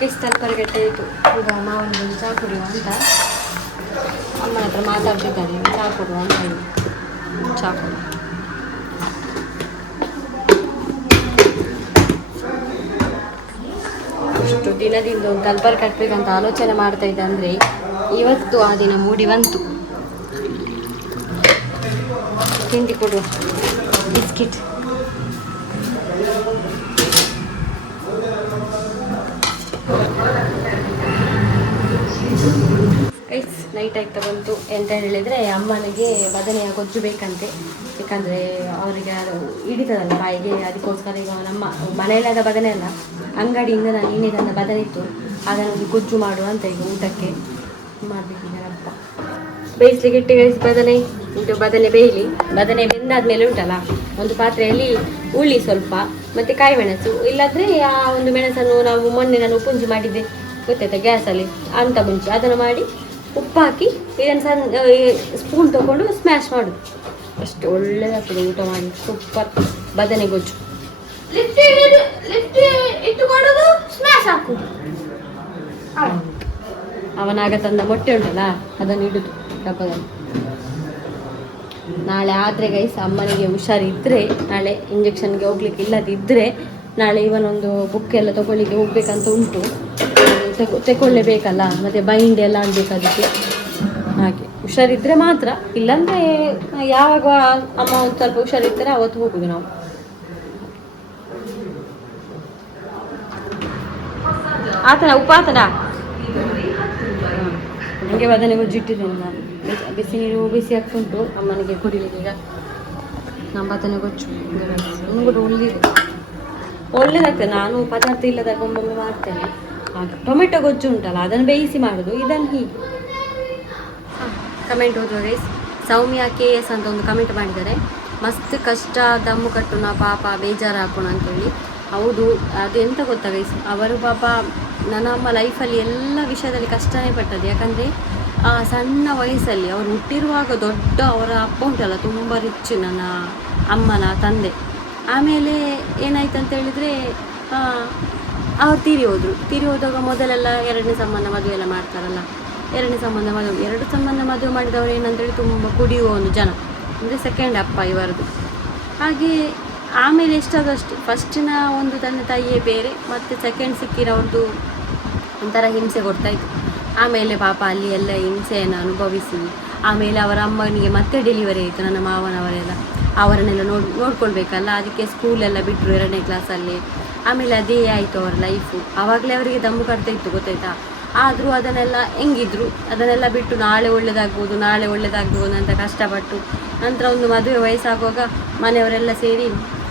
ಎಷ್ಟು ತಲ್ಪರಗಟ್ಟೆ ಆಯಿತು. ಈಗ ಮಾವನಿಗೆ ಚಹಾ ಕುಡಿಯುವ ಅಂತ ಅಮ್ಮನ ಹತ್ರ ಮಾತಾಡ್ತಿದ್ದಾನೆ, ಚಹಾ ಕೊಡುವ ಅಂತ ಹೇಳಿ. ಚಹಾ ಕೊಡುವ ಎಷ್ಟು ದಿನದಿಂದ ಒಂದು ತಲ್ಬರ್ ಕಟ್ಟಬೇಕಂತ ಆಲೋಚನೆ ಮಾಡ್ತಾ ಇದ್ದೆ. ಅಂದರೆ ಇವತ್ತು ಆ ದಿನ ಮೂಡಿ ಬಂತು. ತಿಂಡಿ ಕೊಡುವ ಬಿಸ್ಕಿಟ್. ನೈಟ್ ಆಗ್ತಾ ಬಂತು. ಎಂತ ಹೇಳಿದರೆ ಅಮ್ಮನಿಗೆ ಬದನೆಯ ಗೊಜ್ಜು ಬೇಕಂತೆ. ಯಾಕಂದರೆ ಅವರಿಗೆ ಹಿಡಿತದಲ್ಲ ಬಾಯಿಗೆ, ಅದಕ್ಕೋಸ್ಕರ ಈಗ ನಮ್ಮ ಮನೆಯಲ್ಲಾದ ಬದನೆ ಅಲ್ಲ, ಅಂಗಡಿಯಿಂದ ನಾನು ಇನ್ನೇ ನನ್ನ ಬದನೆ ಇತ್ತು, ಅದನ್ನು ಗೊಜ್ಜು ಮಾಡುವ ಅಂತ ಈಗ ಊಟಕ್ಕೆ ಮಾಡಬೇಕೀಗ. ಅಪ್ಪ ಬೇಯಿಸ್ಲಿಕ್ಕೆ ಇಟ್ಟು ಬದನೆ ಇದು ಬದನೆ ಬೇಯಲಿ. ಬದನೆ ಬೆಂದಾದ್ಮೇಲೆ ಉಂಟಲ್ಲ, ಒಂದು ಪಾತ್ರೆಯಲ್ಲಿ ಹುಳಿ ಸ್ವಲ್ಪ ಮತ್ತು ಕಾಯಿ ಮೆಣಸು, ಇಲ್ಲಾಂದರೆ ಆ ಒಂದು ಮೆಣಸನ್ನು ನಾವು ಮೊನ್ನೆ ನಾನು ಉಪ್ಪುಂಜಿ ಮಾಡಿದ್ದೆ ಗೊತ್ತಾಯ್ತಾ ಗ್ಯಾಸಲ್ಲಿ, ಅಂತ ಮುಂಚೆ ಅದನ್ನು ಮಾಡಿ ಉಪ್ಪು ಹಾಕಿ ಇದನ್ನು ಸಣ್ಣ ಸ್ಪೂನ್ ತೊಗೊಂಡು ಸ್ಮ್ಯಾಶ್ ಮಾಡೋದು. ಅಷ್ಟು ಒಳ್ಳೆಯದಾಗ್ತದೆ ಊಟ ಮಾಡಿ. ಸೂಪರ್ ಬದನೆ ಗೊಜ್ಜು. ಅವನಾಗ ತಂದ ಮೊಟ್ಟೆ ಉಂಟಲ್ಲ ಅದನ್ನು ಇಡುದು ಡಬ್ಬದಲ್ಲಿ. ನಾಳೆ ಆದರೆ ಗೈಸ್ ಅಮ್ಮನಿಗೆ ಹುಷಾರಿದ್ದರೆ, ನಾಳೆ ಇಂಜೆಕ್ಷನ್ಗೆ ಹೋಗ್ಲಿಕ್ಕೆ ಇಲ್ಲದಿದ್ದರೆ ನಾಳೆ ಇವನೊಂದು ಬುಕ್ ಎಲ್ಲ ತೊಗೊಳ್ಳಿಕ್ಕೆ ಹೋಗ್ಬೇಕಂತ ಉಂಟು. ತಗೊಳ್ಳೇಬೇಕಲ್ಲ, ಮತ್ತು ಬೈಂಡ್ ಎಲ್ಲ ಆಗಬೇಕು ಅದಕ್ಕೆ. ಹಾಗೆ ಹುಷಾರಿದ್ದರೆ ಮಾತ್ರ, ಇಲ್ಲಾಂದರೆ ಯಾವಾಗ ಅಮ್ಮ ಒಂದು ಸ್ವಲ್ಪ ಹುಷಾರಿರ್ತಾರೆ ಅವತ್ತು ಹೋಗುದು ನಾವು. ಆತನ ಉಪಾತನ ನನಗೆ ಬದನೆ ಗೊಜ್ಜು ಇಟ್ಟಿದ್ದೇನೆ ನಾನು. ಬಿಸಿ ನೀರು ಬಿಸಿ ಆಗ್ತುಂಟು ಅಮ್ಮನಿಗೆ ಕುಡಿಲಿಕ್ಕೆ. ಈಗ ನಮ್ಮ ಬದನೆ ಗೊಜ್ಜು ಇನ್ನೂ ಕೂಡ ಒಳ್ಳೆದಾಗ್ತದೆ. ನಾನು ಪದಾರ್ಥ ಇಲ್ಲದಾಗ ಒಮ್ಮೊಮ್ಮೆ ಮಾಡ್ತೇನೆ. ಆಗ ಟೊಮೆಟೊ ಗೊಜ್ಜು ಉಂಟಲ್ಲ ಅದನ್ನು ಬೇಯಿಸಿ ಮಾಡೋದು, ಇದನ್ನು ಹೀಗೆ. ಕಮೆಂಟ್ ಓದುವ ಗೈಸ್. ಸೌಮ್ಯ KS ಅಂತ ಒಂದು ಕಮೆಂಟ್ ಮಾಡಿದ್ದಾರೆ. ಮಸ್ತ್ ಕಷ್ಟ ದಮ್ಮು ಕಟ್ಟುನ ಪಾಪ ಬೇಜಾರು ಹಾಕೋಣ ಅಂತೇಳಿ. ಹೌದು, ಅದು ಎಂತ ಗೊತ್ತಾ ಗೈಸ್, ಅವರು ಪಾಪ ನನ್ನ ಅಮ್ಮ ಲೈಫಲ್ಲಿ ಎಲ್ಲ ವಿಷಯದಲ್ಲಿ ಕಷ್ಟನೇ ಪಟ್ಟದ್ದು. ಯಾಕಂದರೆ ಸಣ್ಣ ವಯಸ್ಸಲ್ಲಿ ಅವರು ಹುಟ್ಟಿರುವಾಗ ದೊಡ್ಡ ಅವರ ಅಪ್ಪ ಉಂಟಲ್ಲ ತುಂಬ ರಿಚ್, ನನ್ನ ಅಮ್ಮನ ತಂದೆ. ಆಮೇಲೆ ಏನಾಯ್ತು ಅಂತ ಹೇಳಿದರೆ ಅವ್ರು ತೀರಿ ಹೋದಾಗ ಮೊದಲೆಲ್ಲ ಎರಡನೇ ಸಂಬಂಧ ಮದುವೆ ಎಲ್ಲ ಮಾಡ್ತಾರಲ್ಲ, ಎರಡು ಸಂಬಂಧ ಮದುವೆ ಮಾಡಿದವರು ಏನಂತೇಳಿ ತುಂಬ ಕುಡಿಯುವ ಒಂದು ಜನ, ಅಂದರೆ ಸೆಕೆಂಡ್ ಅಪ್ಪ ಇವರದು. ಹಾಗೆ ಆಮೇಲೆ ಎಷ್ಟಾದಷ್ಟು ಫಸ್ಟಿನ ಒಂದು ತಂದೆ ತಾಯಿಯೇ ಬೇರೆ, ಮತ್ತು ಸೆಕೆಂಡ್ ಸಿಕ್ಕಿರೋರ್ದು ಒಂಥರ ಹಿಂಸೆ ಕೊಡ್ತಾಯಿತ್ತು. ಆಮೇಲೆ ಪಾಪ ಅಲ್ಲಿ ಎಲ್ಲ ಹಿಂಸೆಯನ್ನು ಅನುಭವಿಸಿ ಆಮೇಲೆ ಅವರ ಅಮ್ಮನಿಗೆ ಮತ್ತೆ ಡೆಲಿವರಿ ಆಯಿತು, ನನ್ನ ಮಾವನವರೆಲ್ಲ ಅವರನ್ನೆಲ್ಲ ನೋಡ್ಕೊಳ್ಬೇಕಲ್ಲ. ಅದಕ್ಕೆ ಸ್ಕೂಲೆಲ್ಲ ಬಿಟ್ಟರು 2ನೇ ಕ್ಲಾಸಲ್ಲಿ. ಆಮೇಲೆ ಅದೇ ಆಯಿತು ಅವರ ಲೈಫು. ಆವಾಗಲೇ ಅವರಿಗೆ ದಮ್ಮು ಕಟ್ತಾ ಇತ್ತು ಗೊತ್ತಾಯ್ತಾ. ಆದರೂ ಅದನ್ನೆಲ್ಲ ಹೆಂಗಿದ್ರು ಅದನ್ನೆಲ್ಲ ಬಿಟ್ಟು ನಾಳೆ ಒಳ್ಳೆದಾಗ್ಬೋದು ಅಂತ ಕಷ್ಟಪಟ್ಟು ನಂತರ ಒಂದು ಮದುವೆ ವಯಸ್ಸಾಗುವಾಗ ಮನೆಯವರೆಲ್ಲ ಸೇರಿ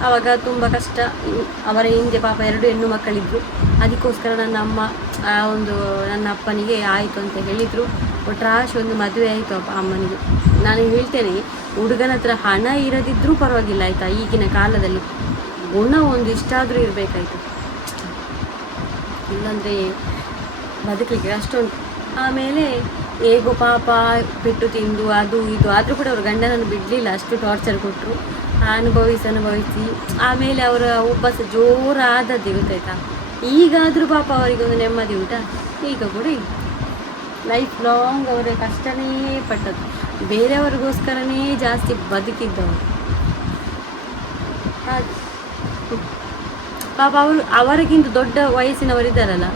ಆವಾಗ ತುಂಬ ಕಷ್ಟ. ಅವರ ಹಿಂದೆ ಪಾಪ 2 ಹೆಣ್ಣು ಮಕ್ಕಳಿದ್ರು. ಅದಕ್ಕೋಸ್ಕರ ನನ್ನ ಅಪ್ಪನಿಗೆ ಆಯಿತು ಅಂತ ಹೇಳಿದರು. ಒಟ್ರಾಶಿ ಒಂದು ಮದುವೆ ಆಯಿತು ಅಮ್ಮನಿಗೆ. ನಾನು ಹೇಳ್ತೇನೆ, ಹುಡುಗನ ಹತ್ರ ಹಣ ಇರದಿದ್ದರೂ ಪರವಾಗಿಲ್ಲ ಆಯಿತಾ, ಈಗಿನ ಕಾಲದಲ್ಲಿ ಗುಣ ಒಂದು ಇಷ್ಟಾದರೂ ಇರಬೇಕಾಯ್ತು, ಇಲ್ಲಾಂದರೆ ಬದುಕಲಿಕ್ಕೆ ಅಷ್ಟುಂಟು. ಆಮೇಲೆ ಹೇಗೋ ಪಾಪ ಪೆಟ್ಟು ತಿಂದು ಅದು ಇದು ಆದರೂ ಕೂಡ ಅವರು ಗಂಡನನ್ನು ಬಿಡಲಿಲ್ಲ, ಅಷ್ಟು ಟಾರ್ಚರ್ ಕೊಟ್ಟರು. ಅನುಭವಿಸಿ ಆಮೇಲೆ ಅವರ ಉಬ್ಬಸ ಜೋರಾದದ್ದೇ ಗೊತ್ತಾಯ್ತಾ. ಈಗಾದರೂ ಪಾಪ ಅವರಿಗೊಂದು ನೆಮ್ಮದಿ ಉಂಟಾ? ಈಗ ಕೂಡ ಇಲ್ಲ. ಲೈಫ್ ಲಾಂಗ್ ಅವರ ಕಷ್ಟನೇ ಪಟ್ಟದ್ದು, ಬೇರೆಯವರಿಗೋಸ್ಕರನೇ ಜಾಸ್ತಿ ಬದುಕಿದ್ದವರು. ಹಾಗೆ ಪಾಪ ಅವರಿಗಿಂತ ದೊಡ್ಡ ವಯಸ್ಸಿನವರಿದ್ದಾರಲ್ಲ,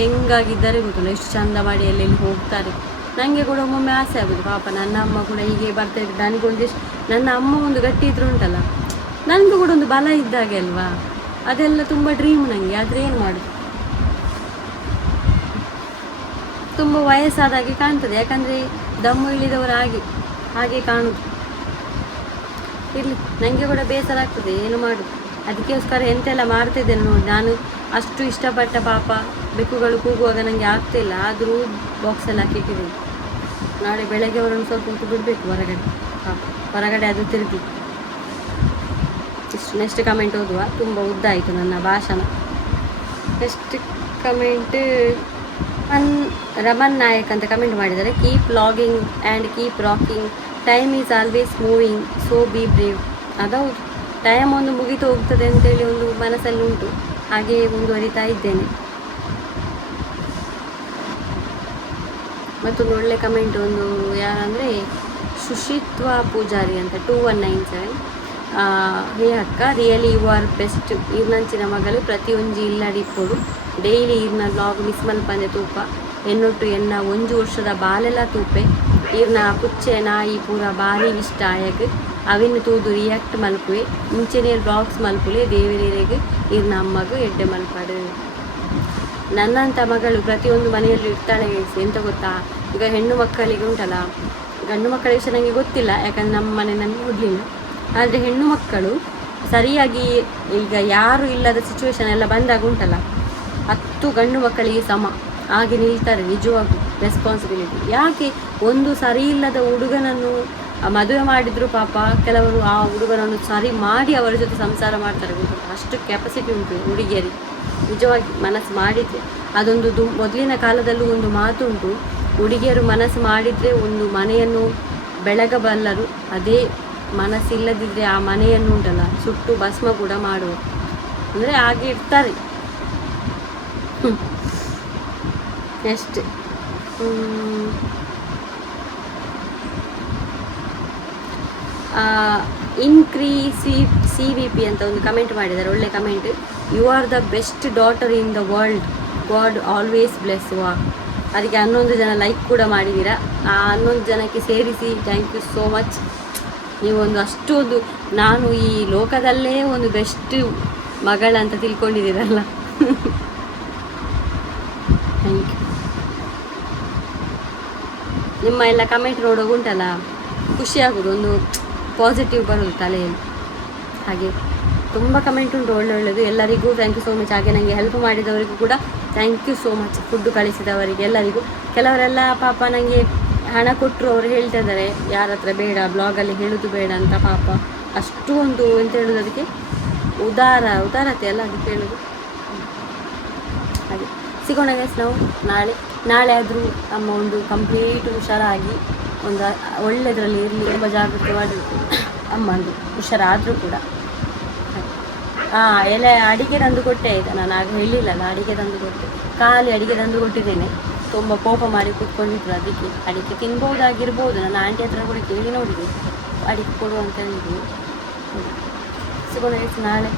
ಹೆಂಗಾಗಿದ್ದಾರೆ ಗೊತ್ತಿಲ್ಲ, ಎಷ್ಟು ಚಂದ ಮಾಡಿ ಎಲ್ಲೆಲ್ಲಿ ಹೋಗ್ತಾರೆ. ನನಗೆ ಕೂಡ ಒಮ್ಮೊಮ್ಮೆ ಆಸೆ ಆಗೋದು, ಪಾಪ ನನ್ನ ಅಮ್ಮ ಕೂಡ ಹೀಗೆ ಬರ್ತಾಯಿದ್ರು. ನನಗೊಂದಿಷ್ಟು ನನ್ನ ಅಮ್ಮ ಒಂದು ಗಟ್ಟಿ ಇದ್ರು ಉಂಟಲ್ಲ, ನನಗೂ ಕೂಡ ಒಂದು ಬಲ ಇದ್ದಾಗೆ ಅಲ್ವಾ, ಅದೆಲ್ಲ ತುಂಬ ಡ್ರೀಮ್ ನನಗೆ. ಆದರೆ ಏನು ಮಾಡೋದು, ತುಂಬ ವಯಸ್ಸಾದಾಗೆ ಕಾಣ್ತದೆ. ಯಾಕಂದರೆ ದಮ್ಮು ಇಳಿದವರು ಹಾಗೆ ಕಾಣುದು. ಇರಲಿ, ನನಗೆ ಕೂಡ ಬೇಸರ ಆಗ್ತದೆ, ಏನು ಮಾಡೋದು. ಅದಕ್ಕೋಸ್ಕರ ಎಂತೆಲ್ಲ ಮಾಡ್ತಿದ್ದೇನೆ ನೋಡಿ. ನಾನು ಅಷ್ಟು ಇಷ್ಟಪಟ್ಟ ಪಾಪ ಬೆಕ್ಕುಗಳು ಕೂಗುವಾಗ ನನಗೆ ಆಗ್ತಿಲ್ಲ, ಆದರೂ ಬಾಕ್ಸಲ್ಲಿ ಹಾಕಿಟ್ಟಿದ್ದೀನಿ. ನಾಳೆ ಬೆಳಗ್ಗೆ ಅವರನ್ನು ಸ್ವಲ್ಪ ಹೊತ್ತು ಬಿಡಬೇಕು ಹೊರಗಡೆ ಅದು ತಿರುಗಿ. ಇಷ್ಟು. ನೆಕ್ಸ್ಟ್ ಕಮೆಂಟ್ ಓದುವ, ತುಂಬ ಉದ್ದ ಆಯಿತು ನನ್ನ ಭಾಷಣ. ನೆಕ್ಸ್ಟ್ ಕಮೆಂಟ್ ರಮನ್ ನಾಯಕ್ ಅಂತ ಕಮೆಂಟ್ ಮಾಡಿದ್ದಾರೆ. Keep logging and keep rocking, time is always moving, so be brave. ಅದೌದು, ಟೈಮ್ ಒಂದು ಮುಗಿದು ಹೋಗ್ತದೆ ಅಂತೇಳಿ ಒಂದು ಮನಸ್ಸಲ್ಲಿ ಉಂಟು, ಹಾಗೆಯೇ ಮುಂದುವರಿತಾ ಇದ್ದೇನೆ. ಮತ್ತೊಂದು ಒಳ್ಳೆ ಕಮೆಂಟ್ ಒಂದು ಯಾರಂದರೆ ಸುಶಿತ್ವ ಪೂಜಾರಿ ಅಂತ 2197. ಹೇ ಅಕ್ಕ, ರಿಯಲಿ ಯು ಆರ್ ಬೆಸ್ಟ್. ಇರ್ನಂಚಿನ ಮಗಳು ಪ್ರತಿಯೊಂದು ಇಲ್ಲಡಿಪ್ಪೋಡು ಡೈಲಿ ಈರ್ನ ಬ್ಲಾಗ್ ಮಿಸ್ ಮಲ್ಪಂದೆ ತೂಪ ಎನ್ನೊಟ್ಟು ಎನ್ನ 1 ವರ್ಷದ ಬಾಲೆಲ್ಲ ತೂಪೆ ಈರ್ನ ಪುಚ್ಚೆ ನಾಯಿ ಪೂರ ಭಾರಿ ಇಷ್ಟ ಆಯಗ್ ಅವಿನ ತೂದು ರಿಯಾಕ್ಟ್ ಮಲ್ಪುವೆ ಇಂಚಿನಿಯರ್ ಬ್ಲಾಗ್ಸ್ ಮಲ್ಪುಲೆ ದೇವರಿಗೆ ಈರ್ನ ಅಮ್ಮಗೂ ಎಡ್ಡೆ ಮಲ್ಪಾಡು. ನನ್ನಂಥ ಮಗಳು ಪ್ರತಿಯೊಂದು ಮನೆಯಲ್ಲಿ ಇರ್ತಾಳೆ ಎಂತ ಗೊತ್ತಾ, ಈಗ ಹೆಣ್ಣು ಮಕ್ಕಳಿಗೆ ಉಂಟಲ್ಲ, ಗಂಡು ಮಕ್ಕಳ ವಿಷಯ ನನಗೆ ಗೊತ್ತಿಲ್ಲ ಯಾಕಂದರೆ ನಮ್ಮ ಮನೆ ನನಗೆ ಕೊಡಲಿಲ್ಲ. ಆದರೆ ಹೆಣ್ಣು ಮಕ್ಕಳು ಸರಿಯಾಗಿ ಈಗ ಯಾರು ಇಲ್ಲದ ಸಿಚುವೇಶನ್ ಎಲ್ಲ ಬಂದಾಗ ಉಂಟಲ್ಲ 10 ಗಂಡು ಮಕ್ಕಳಿಗೆ ಸಮ ಹಾಗೆ ನಿಲ್ತಾರೆ ನಿಜವಾಗೂ ರೆಸ್ಪಾನ್ಸಿಬಿಲಿಟಿ. ಯಾಕೆ ಒಂದು ಸರಿ ಇಲ್ಲದ ಹುಡುಗನನ್ನು ಮದುವೆ ಮಾಡಿದ್ರು ಪಾಪ ಕೆಲವರು ಆ ಹುಡುಗನನ್ನು ಸರಿ ಮಾಡಿ ಅವರ ಜೊತೆ ಸಂಸಾರ ಮಾಡ್ತಾರೆ ಗೊತ್ತುಂಟು. ಅಷ್ಟು ಕೆಪಾಸಿಟಿ ಉಂಟು ಹುಡುಗಿಯರಿಗೆ ನಿಜವಾಗಿ ಮನಸ್ಸು ಮಾಡಿದರೆ. ಅದೊಂದು ಮೊದಲಿನ ಕಾಲದಲ್ಲೂ ಒಂದು ಮಾತುಂಟು, ಹುಡುಗಿಯರು ಮನಸ್ಸು ಮಾಡಿದರೆ ಒಂದು ಮನೆಯನ್ನು ಬೆಳಗಬಲ್ಲರು, ಅದೇ ಮನಸ್ಸಿಲ್ಲದಿದ್ದರೆ ಆ ಮನೆಯನ್ನು ಉಂಟಲ್ಲ ಸುಟ್ಟು ಭಸ್ಮ ಕೂಡ ಮಾಡುವ, ಅಂದರೆ ಹಾಗೆ ಇರ್ತಾರೆ. ನೆಕ್ಸ್ಟ್ CVP ಅಂತ ಒಂದು ಕಮೆಂಟ್ ಮಾಡಿದ್ದಾರೆ, ಒಳ್ಳೆ comment. You are the best daughter in the world, god always bless ವಾ. ಅದಕ್ಕೆ 11 ಜನ ಲೈಕ್ ಕೂಡ ಮಾಡಿದ್ದೀರಾ. ಆ 11 ಜನಕ್ಕೆ ಸೇರಿಸಿ ಥ್ಯಾಂಕ್ ಯು ಸೋ ಮಚ್. ನೀವೊಂದು ಅಷ್ಟೊಂದು ನಾನು ಈ ಲೋಕದಲ್ಲೇ ಒಂದು ಬೆಸ್ಟ್ ಮಗಳಂತ ತಿಳ್ಕೊಂಡಿದ್ದೀರಲ್ಲ. Thank you. ನಿಮ್ಮ ಎಲ್ಲ ಕಮೆಂಟ್ ನೋಡೋಕೆ ಉಂಟಲ್ಲ ಖುಷಿಯಾಗೋದು, ಒಂದು ಪಾಸಿಟಿವ್ ಬರೋದು ತಲೆಯಲ್ಲಿ. ಹಾಗೆ ತುಂಬ ಕಮೆಂಟ್ ಉಂಟು ಒಳ್ಳೊಳ್ಳೆದು. ಎಲ್ಲರಿಗೂ ಥ್ಯಾಂಕ್ ಯು ಸೋ ಮಚ್. ಹಾಗೆ ನನಗೆ ಹೆಲ್ಪ್ ಮಾಡಿದವರಿಗೂ ಕೂಡ thank you so much. Food ಕಳಿಸಿದವರಿಗೆ ಎಲ್ಲರಿಗೂ. ಕೆಲವರೆಲ್ಲ ಪಾಪ ನನಗೆ ಹಣ ಕೊಟ್ಟರು, ಅವರು ಹೇಳ್ತಾ ಇದ್ದಾರೆ ಯಾರ ಹತ್ರ ಬೇಡ, ಬ್ಲಾಗಲ್ಲಿ ಹೇಳೋದು ಬೇಡ ಅಂತ. ಪಾಪ ಅಷ್ಟು ಒಂದು ಎಂತ ಹೇಳೋದು, ಅದಕ್ಕೆ ಉದಾರತೆ ಅಲ್ಲ ಅದಕ್ಕೆ ಹೇಳೋದು. ಹಾಗೆ ಸಿಗೋಣ ಗೈಸ್ ನಾವು ನಾಳೆ ಆದರೂ ನಮ್ಮ ಒಂದು ಕಂಪ್ಲೀಟ್ ಹುಷಾರಾಗಿ ಒಂದು ಒಳ್ಳೆಯದರಲ್ಲಿ ಇರಲಿ, ತುಂಬ ಜಾಗೃತಿ ಮಾಡಿರ್ತೀವಿ ಅಮ್ಮಂದು ಹುಷಾರಾದರೂ ಕೂಡ. ಎಲ್ಲ ಅಡಿಗೆ ತಂದು ಕೊಟ್ಟೆ ಆಯಿತಾ, ನಾನು ಆಗ ಹೇಳಿಲ್ಲಲ್ಲ, ಅಡಿಗೆ ತಂದು ಕೊಟ್ಟೆ, ಖಾಲಿ ಅಡಿಗೆ ತಂದು ಕೊಟ್ಟಿದ್ದೇನೆ. ತುಂಬ ಕೋಪ ಮಾಡಿ ಕೂತ್ಕೊಂಡಿದ್ರು, ಅದಕ್ಕೆ ಅಡಿಕೆ ತಿನ್ಬೋದಾಗಿರ್ಬೋದು. ನನ್ನ ಆಂಟಿ ಹತ್ರ ಕೂಡ ಕೇಳಿ ನೋಡಿದೆ ಅಡಿಕೆ ಕೊಡು ಅಂತ ಹೇಳಿದ್ವಿ. ಸಿಗೋಣ ನಾಳೆ.